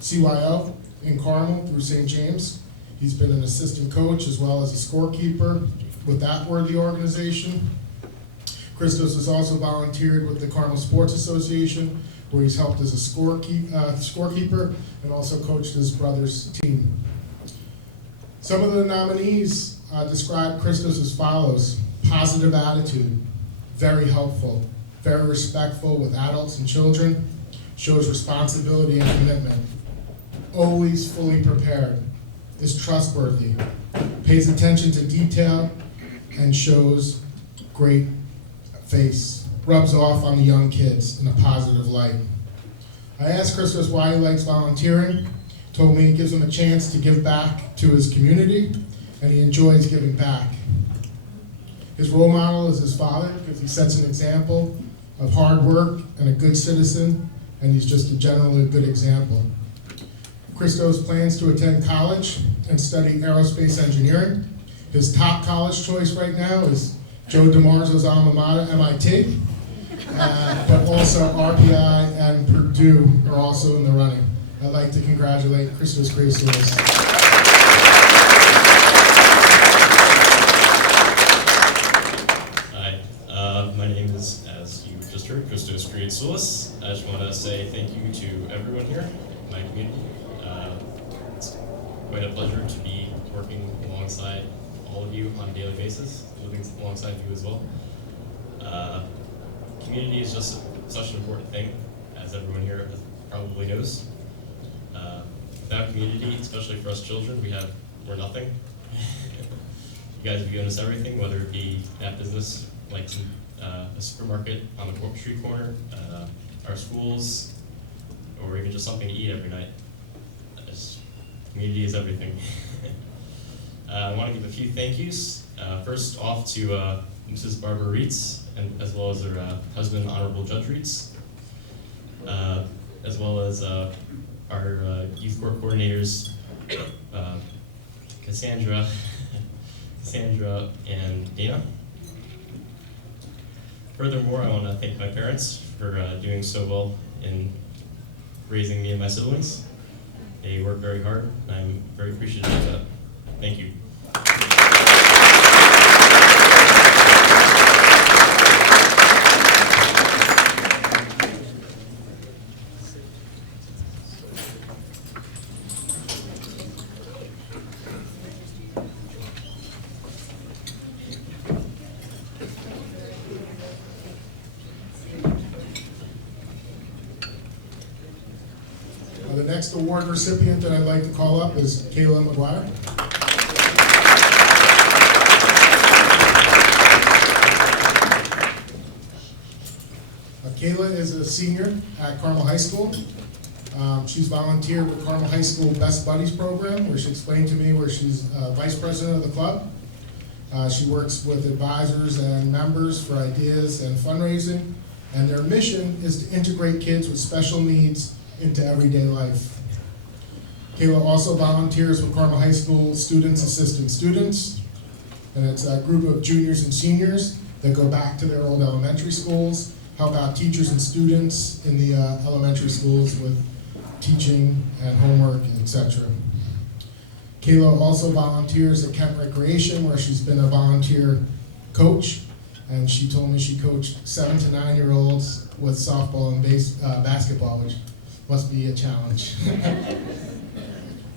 CYO in Carmel through St. James. He's been an assistant coach as well as a scorekeeper with that worthy organization. Christos has also volunteered with the Carmel Sports Association, where he's helped as a scorekeeper and also coached his brother's team. Some of the nominees describe Christos as follows: positive attitude, very helpful, very respectful with adults and children, shows responsibility and commitment, always fully prepared, is trustworthy, pays attention to detail, and shows great face, rubs off on the young kids in a positive light. I asked Christos why he likes volunteering, told me it gives him a chance to give back to his community, and he enjoys giving back. His role model is his father, because he sets an example of hard work and a good citizen, and he's just a generally good example. Christos plans to attend college and study aerospace engineering. His top college choice right now is Joe DiMarzo's alma mater, MIT, but also RPI and Purdue are also in the running. I'd like to congratulate Christos Kriasoulis. Hi, my name is, as you just heard, Christos Kriasoulis. I just want to say thank you to everyone here in my community. It's quite a pleasure to be working alongside all of you on a daily basis, living alongside you as well. Community is just such an important thing, as everyone here probably knows. Without community, especially for us children, we're nothing. You guys have given us everything, whether it be that business, like a supermarket on the street corner, our schools, or even just something to eat every night. Community is everything. I want to give a few thank yous. First off to Mrs. Barbara Reitz, and as well as her husband, Honorable Judge Reitz, as well as our youth court coordinators, Cassandra and Dana. Furthermore, I want to thank my parents for doing so well in raising me and my siblings. They work very hard, and I'm very appreciative of that. Thank you. The next award recipient that I'd like to call up is Kayla McGuire. Kayla is a senior at Carmel High School. She's volunteered with Carmel High School Best Buddies program, where she explained to me where she's vice president of the club. She works with advisors and members for ideas and fundraising, and their mission is to integrate kids with special needs into everyday life. Kayla also volunteers with Carmel High School Students Assisting Students, and it's a group of juniors and seniors that go back to their old elementary schools, help out teachers and students in the elementary schools with teaching and homework, etc. Kayla also volunteers at Kent Recreation, where she's been a volunteer coach, and she told me she coached 7 to 9-year-olds with softball and basketball, which must be a challenge.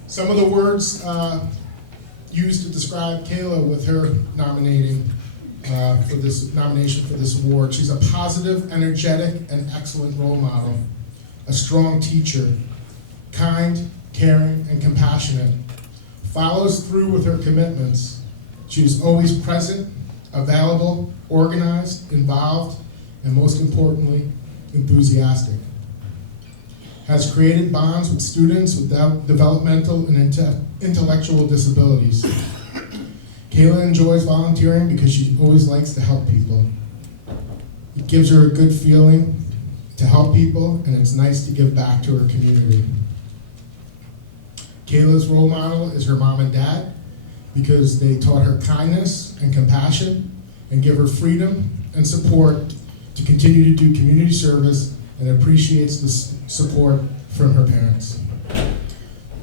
Some of the words used to describe Kayla with her nominating for this nomination for this award: she's a positive, energetic, and excellent role model, a strong teacher, kind, caring, and compassionate, follows through with her commitments. She is always present, available, organized, involved, and most importantly, enthusiastic. Has created bonds with students with developmental and intellectual disabilities. Kayla enjoys volunteering because she always likes to help people. It gives her a good feeling to help people, and it's nice to give back to her community. Kayla's role model is her mom and dad, because they taught her kindness and compassion and give her freedom and support to continue to do community service, and appreciates the support from her parents.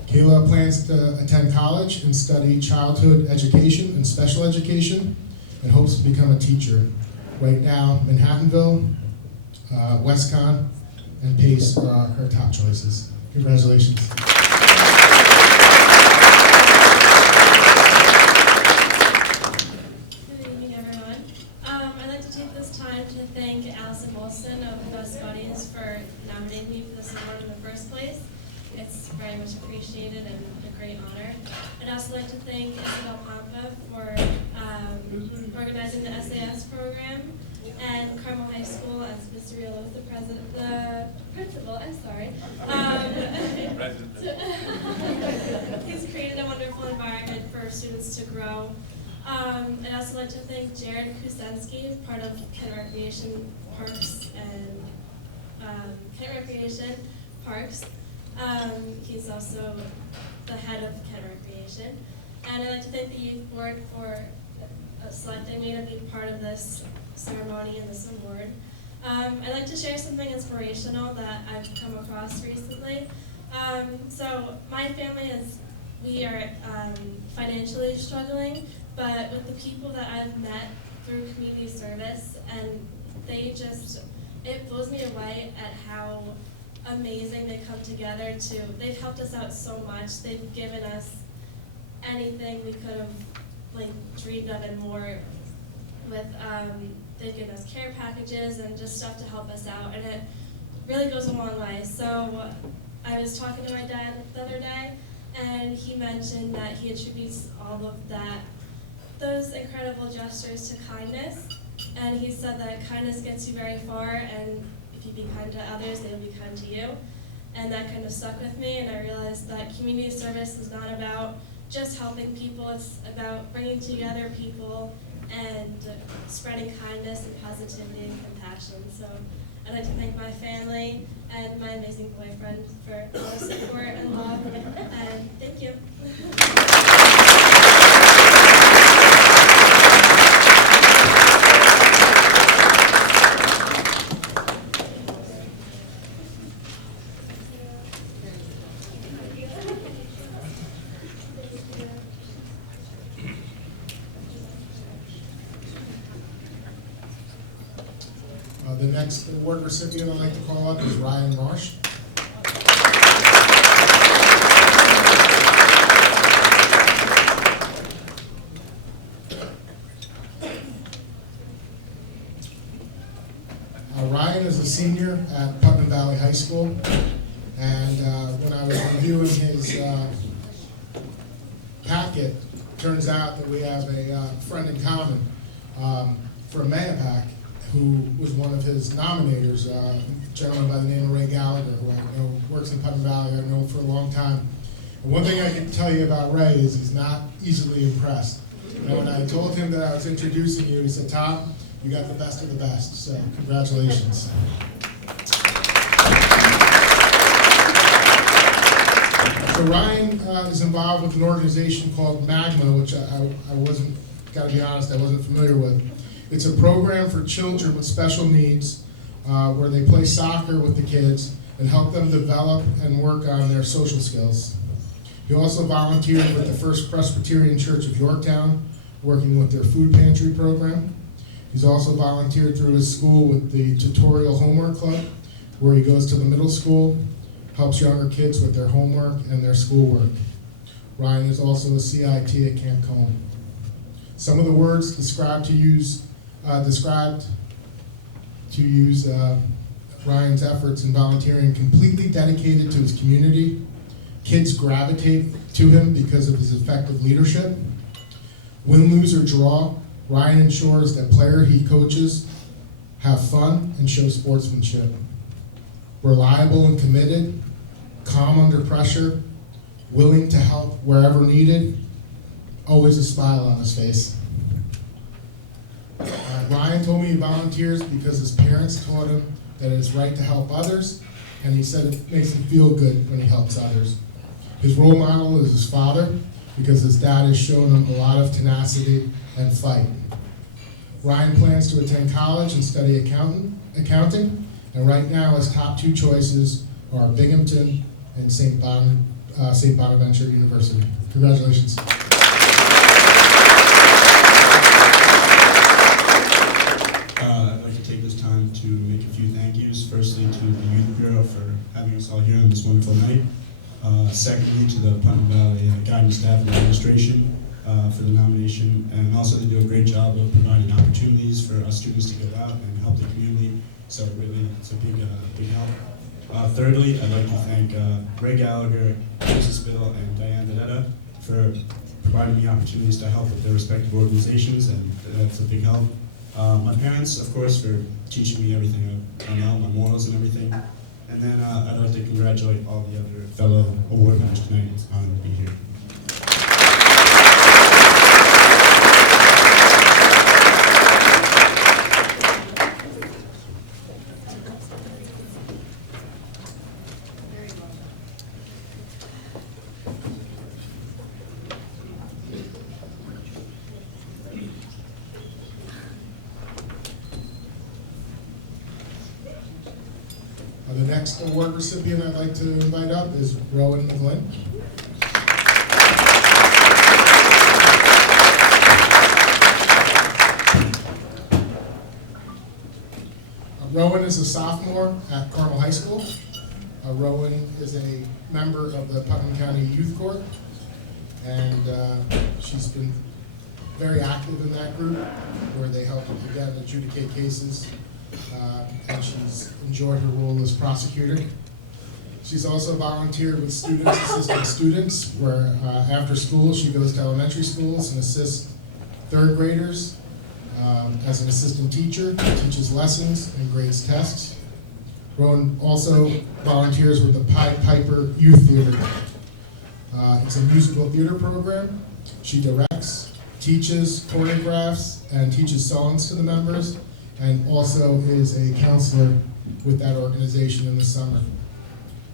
Kayla plans to attend college and study childhood education and special education, and hopes to become a teacher. Right now, Manhattanville, WestCon, and Pace are her top choices. Congratulations. Good evening, everyone. I'd like to take this time to thank Allison Wilson of Best Buddies for nominating me for this award in the first place. It's very much appreciated and a great honor. I'd also like to thank Isabel Pompa for organizing the SAS program, and Carmel High School as Mr. Riolo, the principal, I'm sorry. He's created a wonderful environment for students to grow. I'd also like to thank Jared Kusensky, part of Kent Recreation Parks and Kent Recreation Parks. He's also the head of Kent Recreation. And I'd like to thank the youth board for selecting me to be part of this ceremony and this award. I'd like to share something inspirational that I've come across recently. So my family we are financially struggling, but with the people that I've met through community service, and it blows me away at how amazing they come together they've helped us out so much. They've given us anything we could have like dreamed of and more with they've given us care packages and just stuff to help us out, and it really goes a long way. So I was talking to my dad the other day, and he mentioned that he attributes all of those incredible gestures to kindness, and he said that kindness gets you very far, and if you be kind to others, they will be kind to you. And that kind of stuck with me, and I realized that community service is not about just helping people, it's about bringing together people and spreading kindness and positivity and compassion. So I'd like to thank my family and my amazing boyfriend for all the support and love, and thank you. The next award recipient I'd like to call up is Ryan Marsh. Ryan is a senior at Putnam Valley High School, and when I was reviewing his packet, turns out that we have a friend in common from Mayapack, who was one of his nominators, a gentleman by the name of Ray Gallagher, who I know works in Putnam Valley, I've known for a long time. And one thing I can tell you about Ray is he's not easily impressed. And when I told him that I was introducing you, he said, "Tom, you got the best of the best, so congratulations." So Ryan is involved with an organization called Magma, which I wasn't, gotta be honest, I wasn't familiar with. It's a program for children with special needs where they play soccer with the kids and help them develop and work on their social skills. He also volunteered with the First Presbyterian Church of Yorktown, working with their food pantry program. He's also volunteered through his school with the Tutorial Homework Club, where he goes to the middle school, helps younger kids with their homework and their schoolwork. Ryan is also a CIT at Camp Cone. Some of the words described to use Ryan's efforts in volunteering: completely dedicated to his community. Kids gravitate to him because of his effective leadership. Win, lose, or draw, Ryan ensures that players he coaches have fun and show sportsmanship. Reliable and committed, calm under pressure, willing to help wherever needed, always a smile on his face. Ryan told me he volunteers because his parents taught him that it's right to help others, and he said it makes him feel good when he helps others. His role model is his father, because his dad has shown him a lot of tenacity and fight. Ryan plans to attend college and study accounting, and right now his top two choices are Binghamton and St. Bonaventure University. Congratulations. I'd like to take this time to make a few thank yous. Firstly, to the Youth Bureau for having us all here on this wonderful night. Secondly, to the Putnam Valley guidance staff and administration for the nomination, and also they do a great job of providing opportunities for us students to go out and help the community. So really, it's a big help. Thirdly, I'd like to thank Ray Gallagher, Joseph Spittle, and Diane Dedetta for providing me opportunities to help with their respective organizations, and that's a big help. My parents, of course, for teaching me everything I know, my morals and everything. And then I'd like to congratulate all the other fellow award winners tonight. It's an honor to be here. The next award recipient I'd like to invite up is Rowan McGlynn. Rowan is a sophomore at Carmel High School. Rowan is a member of the Putnam County Youth Court, and she's been very active in that group, where they help, again, adjudicate cases, and she's enjoyed her role as prosecutor. She's also volunteered with students, assisting students, where after school she goes to elementary schools and assists third graders as an assistant teacher, teaches lessons and grades tests. Rowan also volunteers with the Pied Piper Youth Theater. It's a musical theater program. She directs, teaches choreographs, and teaches songs to the members, and also is a counselor with that organization in the summer.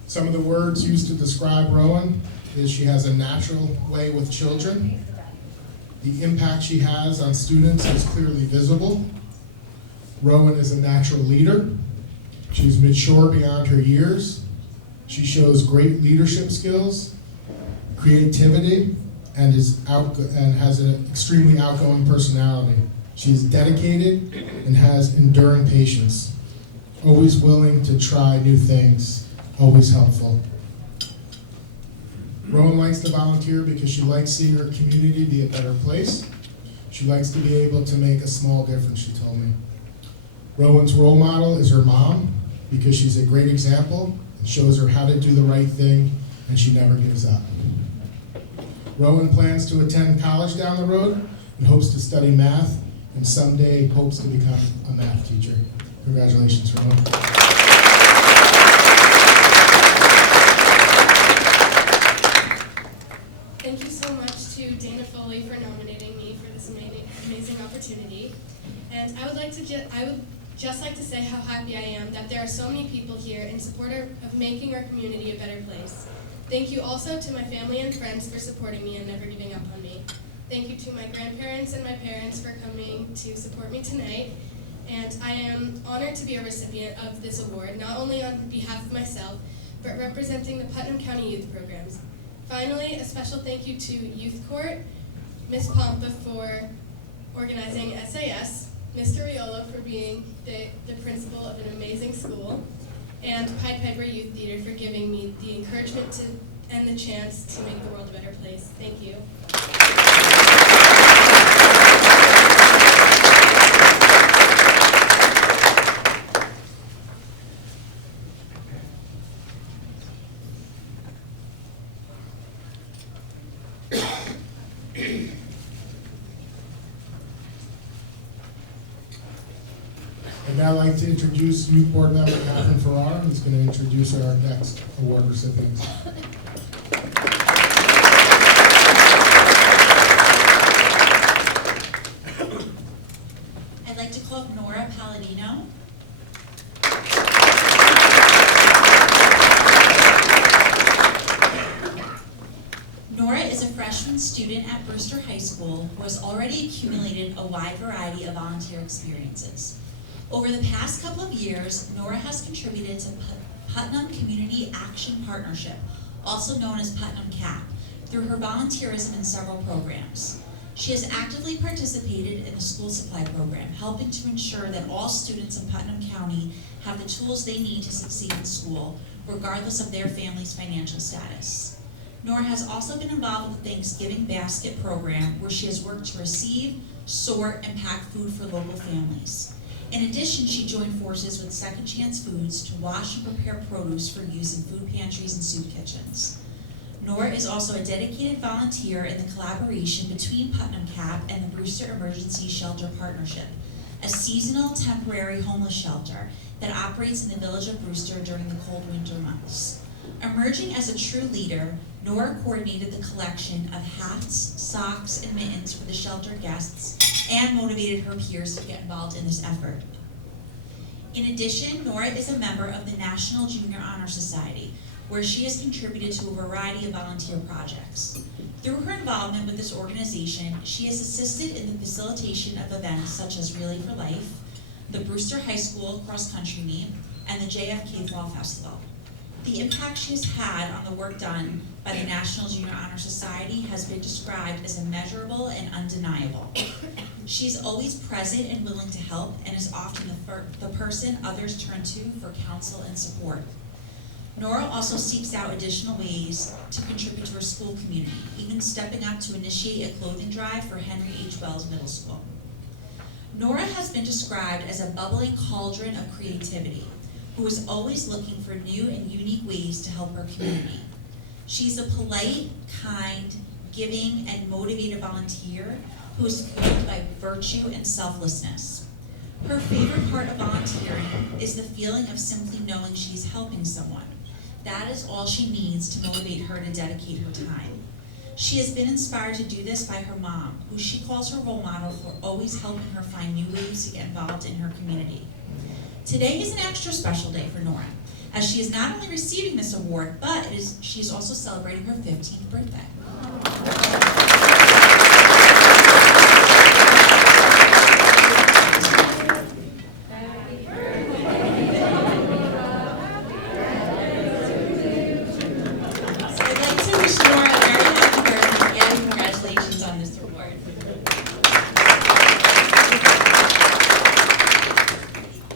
Some of the words used to describe Rowan is she has a natural way with children. The impact she has on students is clearly visible. Rowan is a natural leader. She's mature beyond her years. She shows great leadership skills, creativity, and has an extremely outgoing personality. She is dedicated and has enduring patience, always willing to try new things, always helpful. Rowan likes to volunteer because she likes seeing her community be a better place. She likes to be able to make a small difference, she told me. Rowan's role model is her mom, because she's a great example and shows her how to do the right thing, and she never gives up. Rowan plans to attend college down the road and hopes to study math, and someday hopes to become a math teacher. Congratulations, Rowan. Thank you so much to Dana Foley for nominating me for this amazing opportunity. And I would just like to say how happy I am that there are so many people here in support of making our community a better place. Thank you also to my family and friends for supporting me and never giving up on me. Thank you to my grandparents and my parents for coming to support me tonight. And I am honored to be a recipient of this award, not only on behalf of myself, but representing the Putnam County Youth Programs. Finally, a special thank you to Youth Court, Ms. Pompa for organizing SAS, Mr. Riolo for being the principal of an amazing school, and Pied Piper Youth Theater for giving me the encouragement and the chance to make the world a better place. Thank you. I'd now like to introduce Youth Board Member Catherine Ferrara, who's going to introduce our next award recipients. I'd like to call up Nora Palladino. Nora is a freshman student at Brewster High School who has already accumulated a wide variety of volunteer experiences. Over the past couple of years, Nora has contributed to Putnam Community Action Partnership, also known as Putnam CAP, through her volunteerism in several programs. She has actively participated in the school supply program, helping to ensure that all students in Putnam County have the tools they need to succeed in school, regardless of their family's financial status. Nora has also been involved with the Thanksgiving Basket program, where she has worked to receive, sort, and pack food for local families. In addition, she joined forces with Second Chance Foods to wash and prepare produce for use in food pantries and soup kitchens. Nora is also a dedicated volunteer in the collaboration between Putnam CAP and the Brewster Emergency Shelter Partnership, a seasonal temporary homeless shelter that operates in the village of Brewster during the cold winter months. Emerging as a true leader, Nora coordinated the collection of hats, socks, and mittens for the shelter guests and motivated her peers to get involved in this effort. In addition, Nora is a member of the National Junior Honor Society, where she has contributed to a variety of volunteer projects. Through her involvement with this organization, she has assisted in the facilitation of events such as Relay for Life, the Brewster High School Cross Country Meet, and the JFK Fall Festival. The impact she has had on the work done by the National Junior Honor Society has been described as immeasurable and undeniable. She's always present and willing to help, and is often the person others turn to for counsel and support. Nora also seeks out additional ways to contribute to her school community, even stepping up to initiate a clothing drive for Henry H. Wells Middle School. Nora has been described as a bubbling cauldron of creativity, who is always looking for new and unique ways to help her community. She's a polite, kind, giving, and motivated volunteer who is fueled by virtue and selflessness. Her favorite part of volunteering is the feeling of simply knowing she's helping someone. That is all she needs to motivate her to dedicate her time. She has been inspired to do this by her mom, who she calls her role model for always helping her find new ways to get involved in her community. Today is an extra special day for Nora, as she is not only receiving this award, but she is also celebrating her 15th birthday.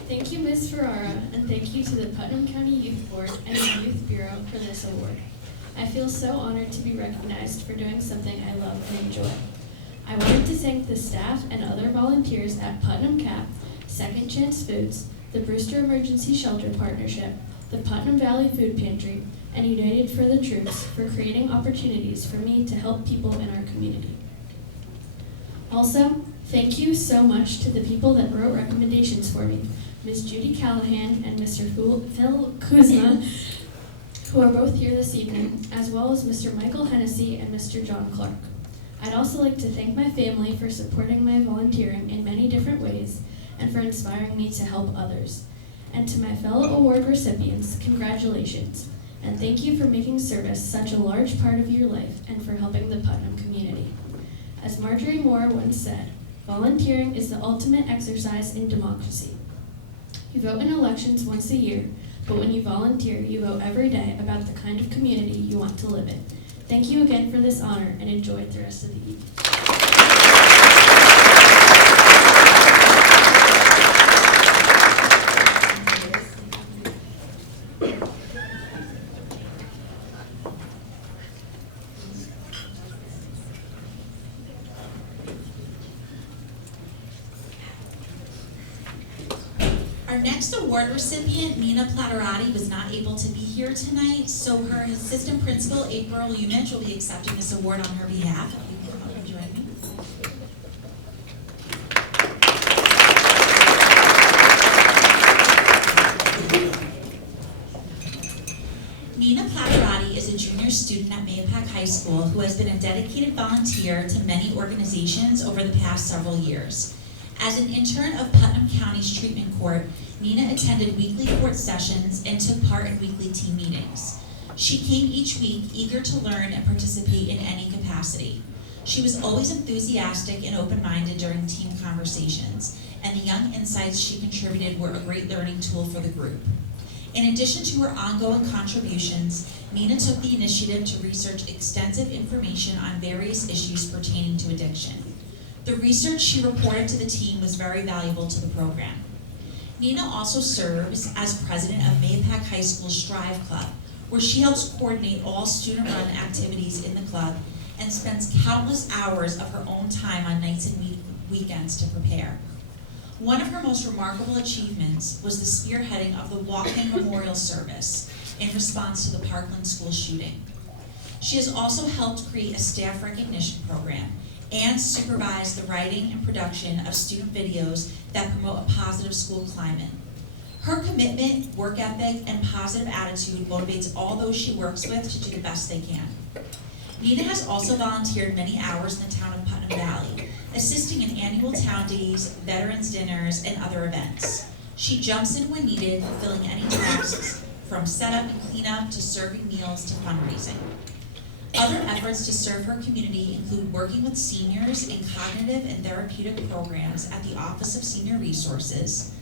Thank you, Ms. Ferrara, and thank you to the Putnam County Youth Board and the Youth Bureau for this award. I feel so honored to be recognized for doing something I love and enjoy. I wanted to thank the staff and other volunteers at Putnam CAP, Second Chance Foods, the Brewster Emergency Shelter Partnership, the Putnam Valley Food Pantry, and United for the Troops for creating opportunities for me to help people in our community. Also, thank you so much to the people that wrote recommendations for me, Ms. Judy Callahan and Mr. Phil Kuzma, who are both here this evening, as well as Mr. Michael Hennessy and Mr. John Clark. I'd also like to thank my family for supporting my volunteering in many different ways and for inspiring me to help others. And to my fellow award recipients, congratulations. And thank you for making service such a large part of your life and for helping the Putnam community. As Marjorie Moore once said, volunteering is the ultimate exercise in democracy. You vote in elections once a year, but when you volunteer, you vote every day about the kind of community you want to live in. Thank you again for this honor, and enjoy the rest of the evening. Our next award recipient, Nina Platterati, was not able to be here tonight, so her assistant principal, April Umich, will be accepting this award on her behalf. If you can come and join me. Nina Platterati is a junior student at Mahopac High School who has been a dedicated volunteer to many organizations over the past several years. As an intern of Putnam County's treatment court, Nina attended weekly court sessions and took part in weekly team meetings. She came each week eager to learn and participate in any capacity. She was always enthusiastic and open-minded during team conversations, and the young insights she contributed were a great learning tool for the group. In addition to her ongoing contributions, Nina took the initiative to research extensive information on various issues pertaining to addiction. The research she reported to the team was very valuable to the program. Nina also serves as president of Mahopac High School Strive Club, where she helps coordinate all student-run activities in the club and spends countless hours of her own time on nights and weekends to prepare. One of her most remarkable achievements was the spearheading of the walk-in memorial service in response to the Parkland school shooting. She has also helped create a staff recognition program and supervise the writing and production of student videos that promote a positive school climate. Her commitment, work ethic, and positive attitude motivates all those she works with to do the best they can. Nina has also volunteered many hours in the town of Putnam Valley, assisting in annual town days, veterans dinners, and other events. She jumps in when needed, fulfilling any tasks, from setup and cleanup to serving meals to fundraising. Other efforts to serve her community include working with seniors in cognitive and therapeutic programs at the Office of Senior Resources,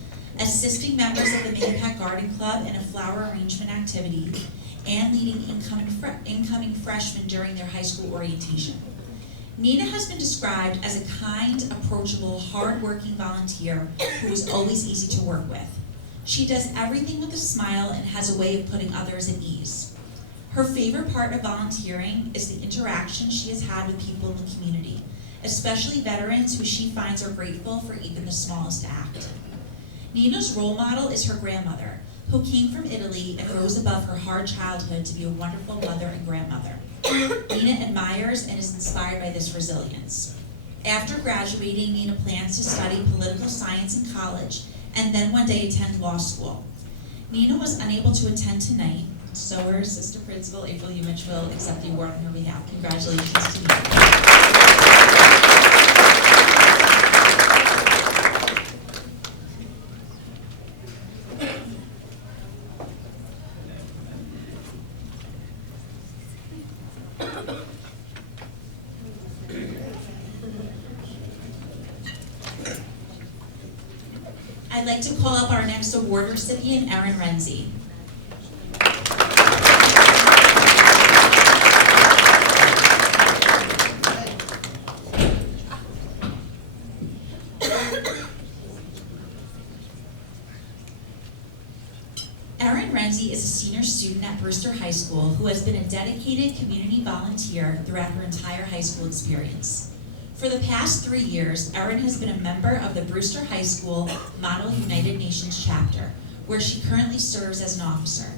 assisting members of the Mahopac Garden Club in a flower arrangement activity, and leading incoming freshmen during their high school orientation. Nina has been described as a kind, approachable, hard-working volunteer who is always easy to work with. She does everything with a smile and has a way of putting others at ease. Her favorite part of volunteering is the interaction she has had with people in the community, especially veterans who she finds are grateful for even the smallest act. Nina's role model is her grandmother, who came from Italy and rose above her hard childhood to be a wonderful mother and grandmother. Nina admires and is inspired by this resilience. After graduating, Nina plans to study political science in college and then one day attend law school. Nina was unable to attend tonight, so her assistant principal, April Umich, will accept the award on her behalf. Congratulations to Nina. I'd like to call up our next award recipient, Erin Renzi. Erin Renzi is a senior student at Brewster High School who has been a dedicated community volunteer throughout her entire high school experience. For the past 3 years, Erin has been a member of the Brewster High School Model United Nations chapter, where she currently serves as an officer.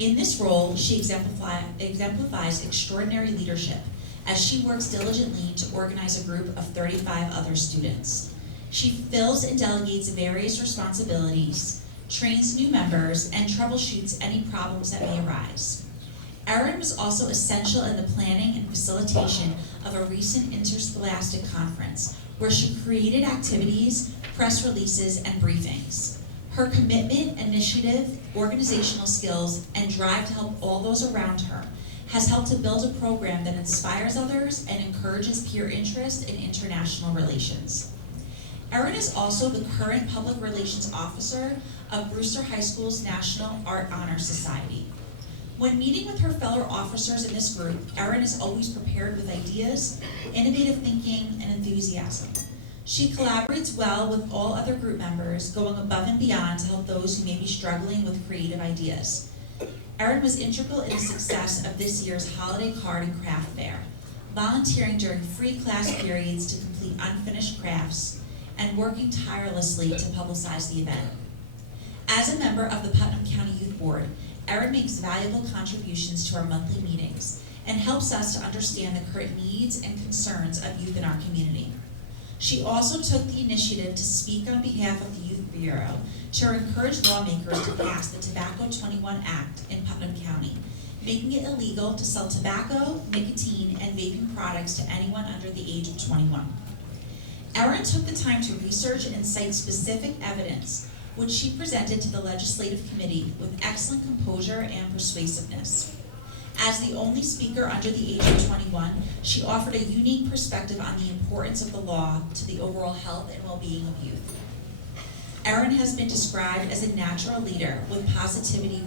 In this role, she exemplifies extraordinary leadership as she works diligently to organize a group of 35 other students. She fills and delegates various responsibilities, trains new members, and troubleshoots any problems that may arise. Erin was also essential in the planning and facilitation of a recent interscholastic conference, where she created activities, press releases, and briefings. Her commitment, initiative, organizational skills, and drive to help all those around her has helped to build a program that inspires others and encourages peer interest in international relations. Erin is also the current Public Relations Officer of Brewster High School's National Art Honor Society. When meeting with her fellow officers in this group, Erin is always prepared with ideas, innovative thinking, and enthusiasm. She collaborates well with all other group members, going above and beyond to help those who may be struggling with creative ideas. Erin was integral in the success of this year's holiday card and craft fair, volunteering during free class periods to complete unfinished crafts, and working tirelessly to publicize the event. As a member of the Putnam County Youth Board, Erin makes valuable contributions to our monthly meetings and helps us to understand the current needs and concerns of youth in our community. She also took the initiative to speak on behalf of the Youth Bureau to encourage lawmakers to pass the Tobacco 21 Act in Putnam County, making it illegal to sell tobacco, nicotine, and vaping products to anyone under the age of 21. Erin took the time to research and cite specific evidence, which she presented to the Legislative Committee with excellent composure and persuasiveness. As the only speaker under the age of 21, she offered a unique perspective on the importance of the law to the overall health and well-being of youth. Erin has been described as a natural leader with positivity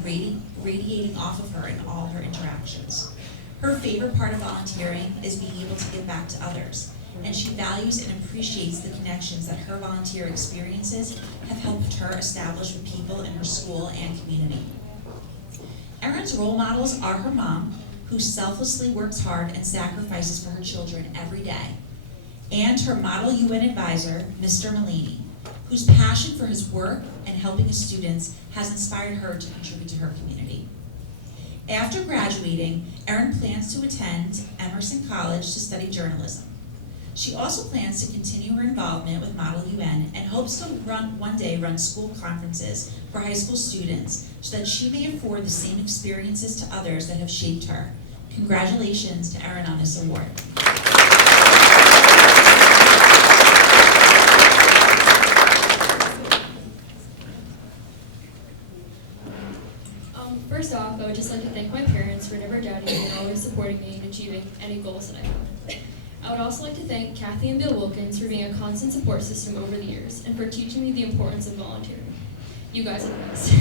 radiating off of her in all her interactions. Her favorite part of volunteering is being able to give back to others, and she values and appreciates the connections that her volunteer experiences have helped her establish with people in her school and community. Erin's role models are her mom, who selflessly works hard and sacrifices for her children every day, and her model UN advisor, Mr. Mullaney, whose passion for his work and helping his students has inspired her to contribute to her community. After graduating, Erin plans to attend Emerson College to study journalism. She also plans to continue her involvement with Model UN and hopes to one day run school conferences for high school students so that she may afford the same experiences to others that have shaped her. Congratulations to Erin on this award. First off, I would just like to thank my parents for never doubting me and always supporting me in achieving any goals that I have. I would also like to thank Kathy and Bill Wilkins for being a constant support system over the years and for teaching me the importance of volunteering. You guys are the best.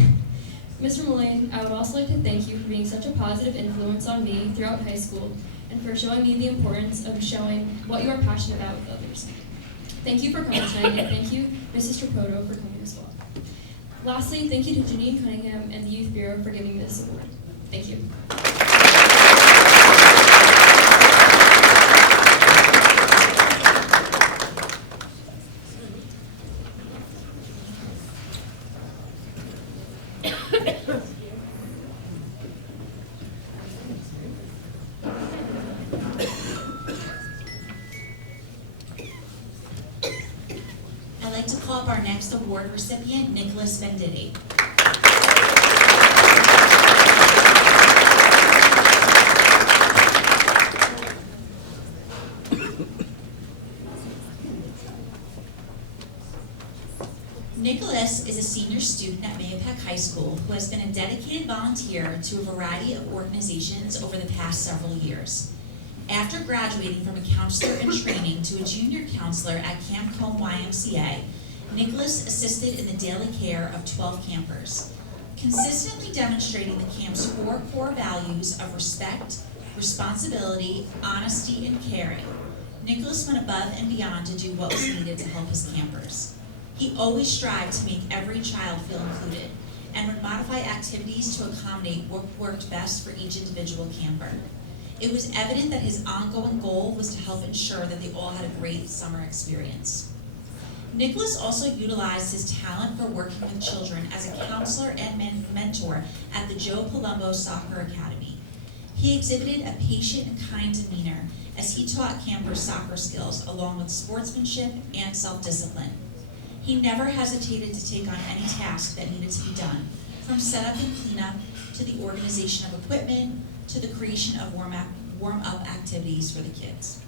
Mr. Mullane, I would also like to thank you for being such a positive influence on me throughout high school and for showing me the importance of showing what you are passionate about with others. Thank you for coming tonight, and thank you, Mrs. Trapoto, for coming as well. Lastly, thank you to Janine Cunningham and the Youth Bureau for giving me this award. Thank you. I'd like to call up our next award recipient, Nicholas Venditti. Nicholas is a senior student at Mahopac High School who has been a dedicated volunteer to a variety of organizations over the past several years. After graduating from a counselor in training to a junior counselor at Camp Cone YMCA, Nicholas assisted in the daily care of 12 campers, consistently demonstrating the camp's 4 core values of respect, responsibility, honesty, and caring. Nicholas went above and beyond to do what was needed to help his campers. He always strived to make every child feel included and would modify activities to accommodate what worked best for each individual camper. It was evident that his ongoing goal was to help ensure that they all had a great summer experience. Nicholas also utilized his talent for working with children as a counselor and mentor at the Joe Palumbo Soccer Academy. He exhibited a patient and kind demeanor as he taught campers soccer skills along with sportsmanship and self-discipline. He never hesitated to take on any task that needed to be done, from setup and cleanup to the organization of equipment to the creation of warm-up activities for the kids.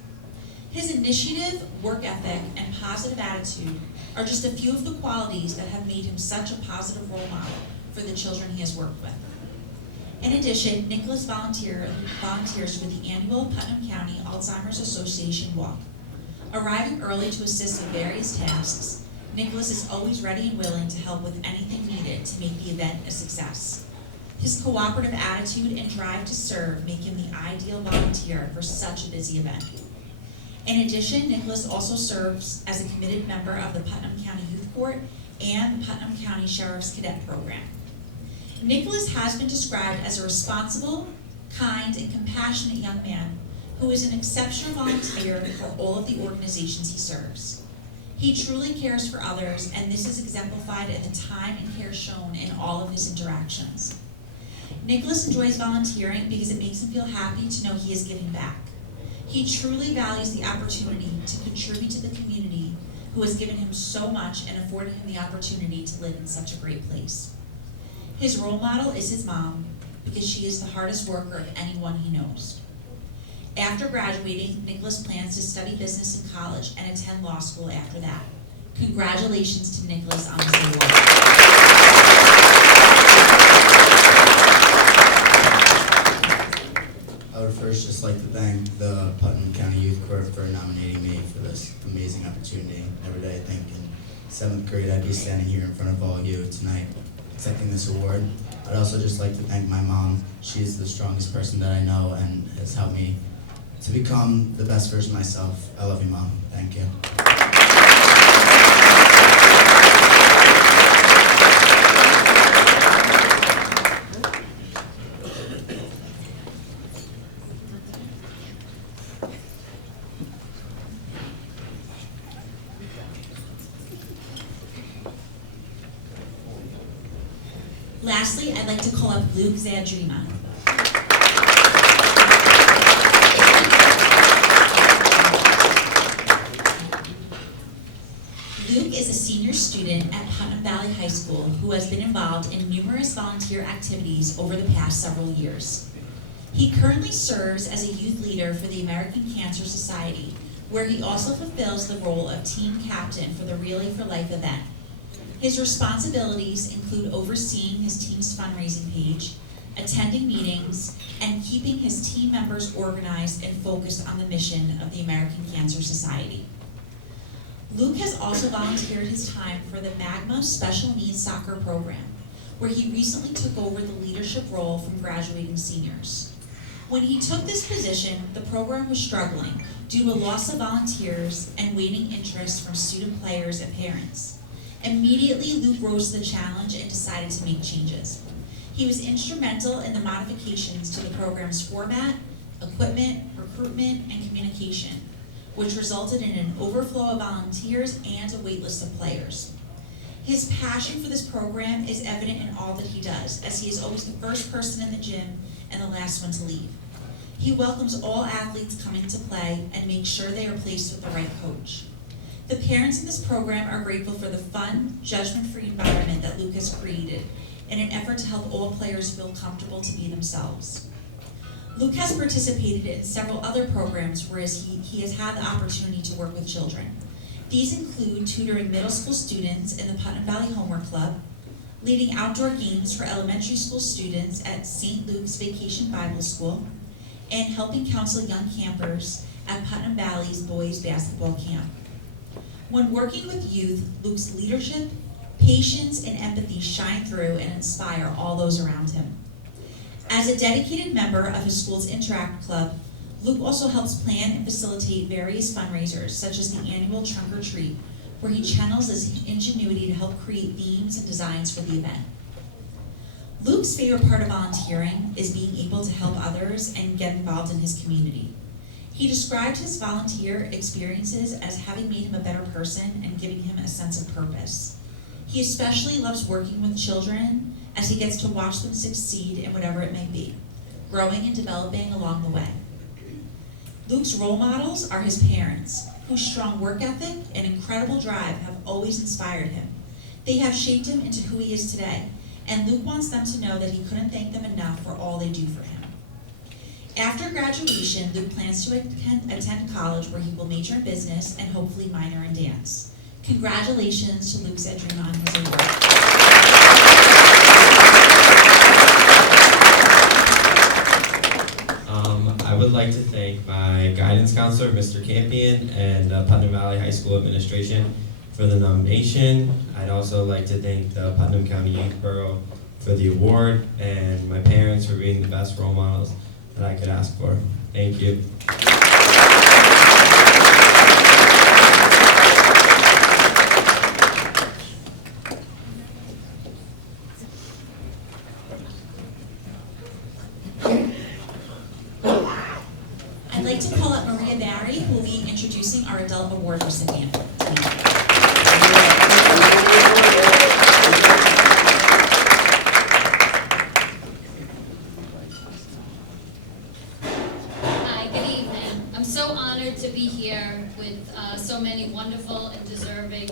His initiative, work ethic, and positive attitude are just a few of the qualities that have made him such a positive role model for the children he has worked with. In addition, Nicholas volunteers with the annual Putnam County Alzheimer's Association Walk. Arriving early to assist with various tasks, Nicholas is always ready and willing to help with anything needed to make the event a success. His cooperative attitude and drive to serve make him the ideal volunteer for such a busy event. In addition, Nicholas also serves as a committed member of the Putnam County Youth Court and the Putnam County Sheriff's Cadet Program. Nicholas has been described as a responsible, kind, and compassionate young man who is an exceptional volunteer for all of the organizations he serves. He truly cares for others, and this is exemplified in the time and care shown in all of his interactions. Nicholas enjoys volunteering because it makes him feel happy to know he is giving back. He truly values the opportunity to contribute to the community who has given him so much and afforded him the opportunity to live in such a great place. His role model is his mom because she is the hardest worker of anyone he knows. After graduating, Nicholas plans to study business in college and attend law school after that. Congratulations to Nicholas on this award. I would first just like to thank the Putnam County Youth Court for nominating me for this amazing opportunity. Every day I think in 7th grade I'd be standing here in front of all of you tonight accepting this award. I'd also just like to thank my mom. She is the strongest person that I know and has helped me to become the best version of myself. I love you, Mom. Thank you. Lastly, I'd like to call up Luke Zadrima. Luke is a senior student at Putnam Valley High School who has been involved in numerous volunteer activities over the past several years. He currently serves as a youth leader for the American Cancer Society, where he also fulfills the role of team captain for the Relay for Life event. His responsibilities include overseeing his team's fundraising page, attending meetings, and keeping his team members organized and focused on the mission of the American Cancer Society. Luke has also volunteered his time for the Magma Special Needs Soccer Program, where he recently took over the leadership role from graduating seniors. When he took this position, the program was struggling due to a loss of volunteers and waning interest from student players and parents. Immediately, Luke rose to the challenge and decided to make changes. He was instrumental in the modifications to the program's format, equipment, recruitment, and communication, which resulted in an overflow of volunteers and a wait list of players. His passion for this program is evident in all that he does, as he is always the first person in the gym and the last one to leave. He welcomes all athletes coming to play and makes sure they are placed with the right coach. The parents in this program are grateful for the fun, judgment-free environment that Luke has created in an effort to help all players feel comfortable to be themselves. Luke has participated in several other programs where he has had the opportunity to work with children. These include tutoring middle school students in the Putnam Valley Homework Club, leading outdoor games for elementary school students at St. Luke's Vacation Bible School, and helping counsel young campers at Putnam Valley's Boys Basketball Camp. When working with youth, Luke's leadership, patience, and empathy shine through and inspire all those around him. As a dedicated member of his school's Interact Club, Luke also helps plan and facilitate various fundraisers, such as the annual Trunk or Treat, where he channels his ingenuity to help create themes and designs for the event. Luke's favorite part of volunteering is being able to help others and get involved in his community. He described his volunteer experiences as having made him a better person and giving him a sense of purpose. He especially loves working with children as he gets to watch them succeed in whatever it may be, growing and developing along the way. Luke's role models are his parents, whose strong work ethic and incredible drive have always inspired him. They have shaped him into who he is today, and Luke wants them to know that he couldn't thank them enough for all they do for him. After graduation, Luke plans to attend college where he will major in business and hopefully minor in dance. Congratulations to Luke Zedrina on his award. I would like to thank my guidance counselor, Mr. Campion, and Putnam Valley High School administration for the nomination. I'd also like to thank the Putnam County Youth Bureau for the award, and my parents for being the best role models that I could ask for. Thank you. I'd like to call up Maria Barry, who will be introducing our adult award recipient. Hi, good evening. I'm so honored to be here with so many wonderful and deserving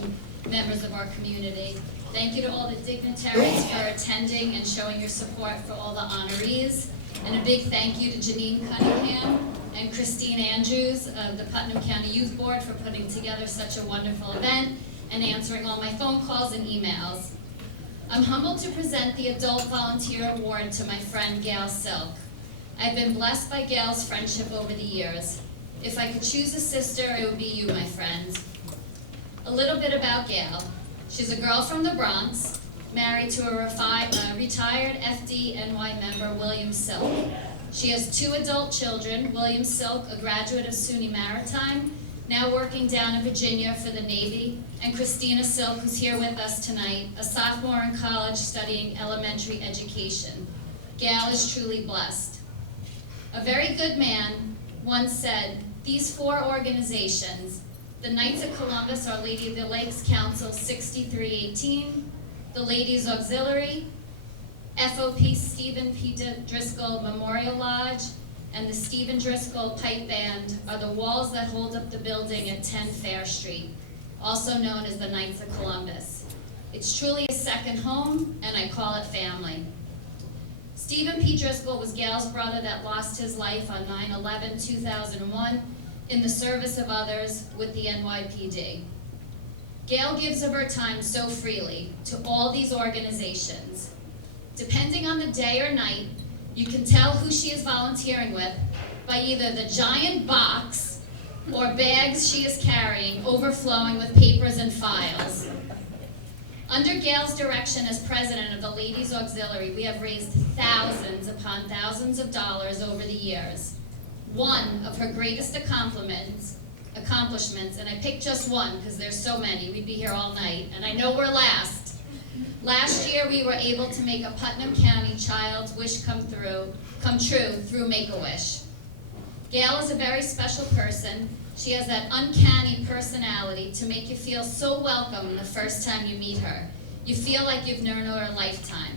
members of our community. Thank you to all the dignitaries for attending and showing your support for all the honorees. And a big thank you to Janine Cunningham and Christine Andrews of the Putnam County Youth Board for putting together such a wonderful event and answering all my phone calls and emails. I'm humbled to present the Adult Volunteer Award to my friend Gail Silk. I've been blessed by Gail's friendship over the years. If I could choose a sister, it would be you, my friend. A little bit about Gail. She's a girl from the Bronx, married to a retired FDNY member, William Silk. She has 2 adult children, William Silk, a graduate of SUNY Maritime, now working down in Virginia for the Navy, and Christina Silk, who's here with us tonight, a sophomore in college studying elementary education. Gail is truly blessed. A very good man once said, these 4 organizations, the Knights of Columbus, Our Lady of the Lakes Council 6318, the Ladies Auxiliary, FOP Stephen P. Driscoll Memorial Lodge, and the Stephen Driscoll Pipe Band are the walls that hold up the building at 10 Fair Street, also known as the Knights of Columbus. It's truly a second home, and I call it family. Stephen P. Driscoll was Gail's brother that lost his life on 9/11/2001 in the service of others with the NYPD. Gail gives of her time so freely to all these organizations. Depending on the day or night, you can tell who she is volunteering with by either the giant box or bags she is carrying overflowing with papers and files. Under Gail's direction as president of the Ladies Auxiliary, we have raised thousands upon thousands of dollars over the years. One of her greatest accomplishments accomplishments, and I picked just one because there's so many. We'd be here all night, and I know we're last. Last year, we were able to make a Putnam County child's wish come true through Make-A-Wish. Gail is a very special person. She has that uncanny personality to make you feel so welcome the first time you meet her. You feel like you've known her a lifetime.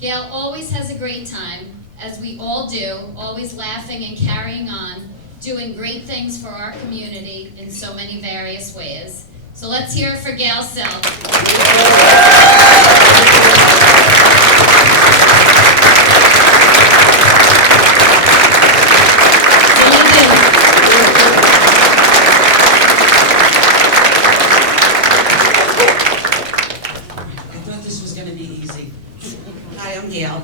Gail always has a great time, as we all do, always laughing and carrying on, doing great things for our community in so many various ways. So let's hear it for Gail Self. Hi, I'm Gail.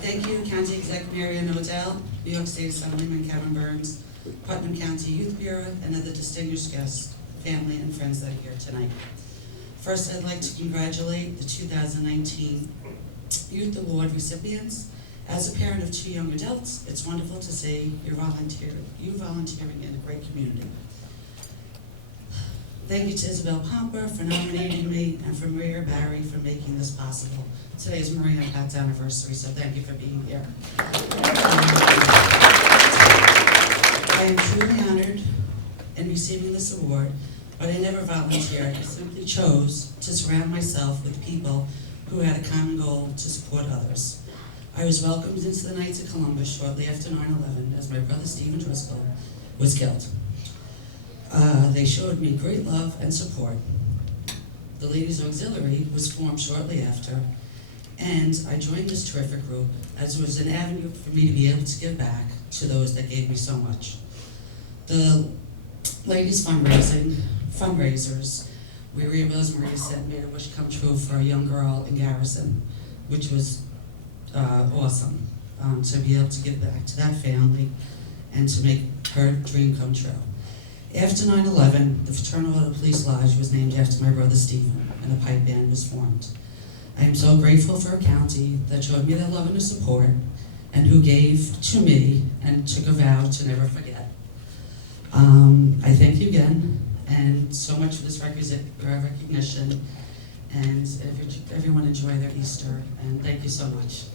Thank you, County Executive Mary Ann Odell, New York State Assemblyman Kevin Burns, Putnam County Youth Bureau, and other distinguished guests, family, and friends that are here tonight. First, I'd like to congratulate the 2019 Youth Award recipients. As a parent of 2 young adults, it's wonderful to see you volunteering in a great community. Thank you to Isabel Pomper for nominating me, and for Maria Barry for making this possible. Today is Maria and Pat's anniversary, so thank you for being here. I am truly honored in receiving this award, but I never volunteered. I simply chose to surround myself with people who had a common goal to support others. I was welcomed into the Knights of Columbus shortly after 9/11 as my brother Stephen Driscoll was killed. They showed me great love and support. The Ladies Auxiliary was formed shortly after, and I joined this terrific group as it was an avenue for me to be able to give back to those that gave me so much. The ladies fundraisers, we were able, as Maria said, made a wish come true for a young girl in Garrison, which was awesome, to be able to give back to that family and to make her dream come true. After 9/11, the Fraternal Order Police Lodge was named after my brother Stephen, and a pipe band was formed. I am so grateful for a county that showed me their love and their support, and who gave to me and took a vow to never forget. I thank you again, and so much for this recognition, and everyone enjoy their Easter, and thank you so much.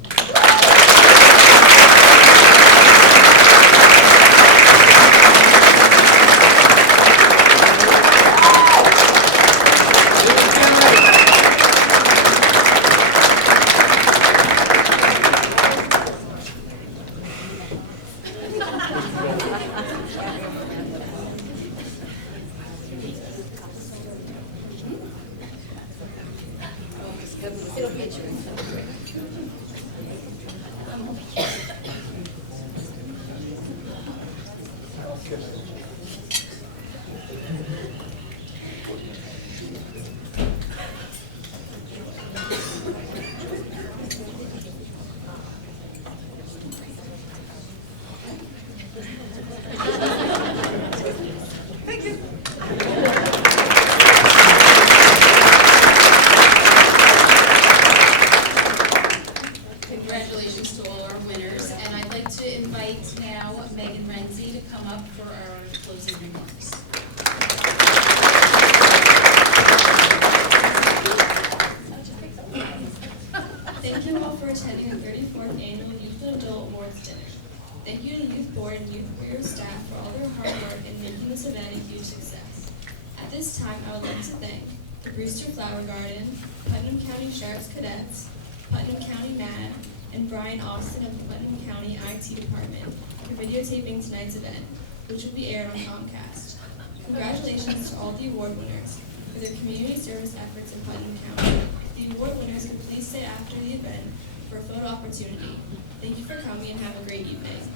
Congratulations to all our winners, and I'd like to invite now Megan Renzi to come up for our closing remarks. Thank you all for attending the 34th Annual Youth and Adult Awards Dinner. Thank you to the Youth Board and Youth Bureau staff for all their hard work in making this event a huge success. At this time, I would like to thank the Brewster Flower Garden, Putnam County Sheriff's Cadets, Putnam County MAD, and Brian Austin of the Putnam County IT Department for videotaping tonight's event, which will be aired on Comcast. Congratulations to all the award winners for their community service efforts in Putnam County. The award winners can please stay after the event for a photo opportunity. Thank you for coming and have a great evening.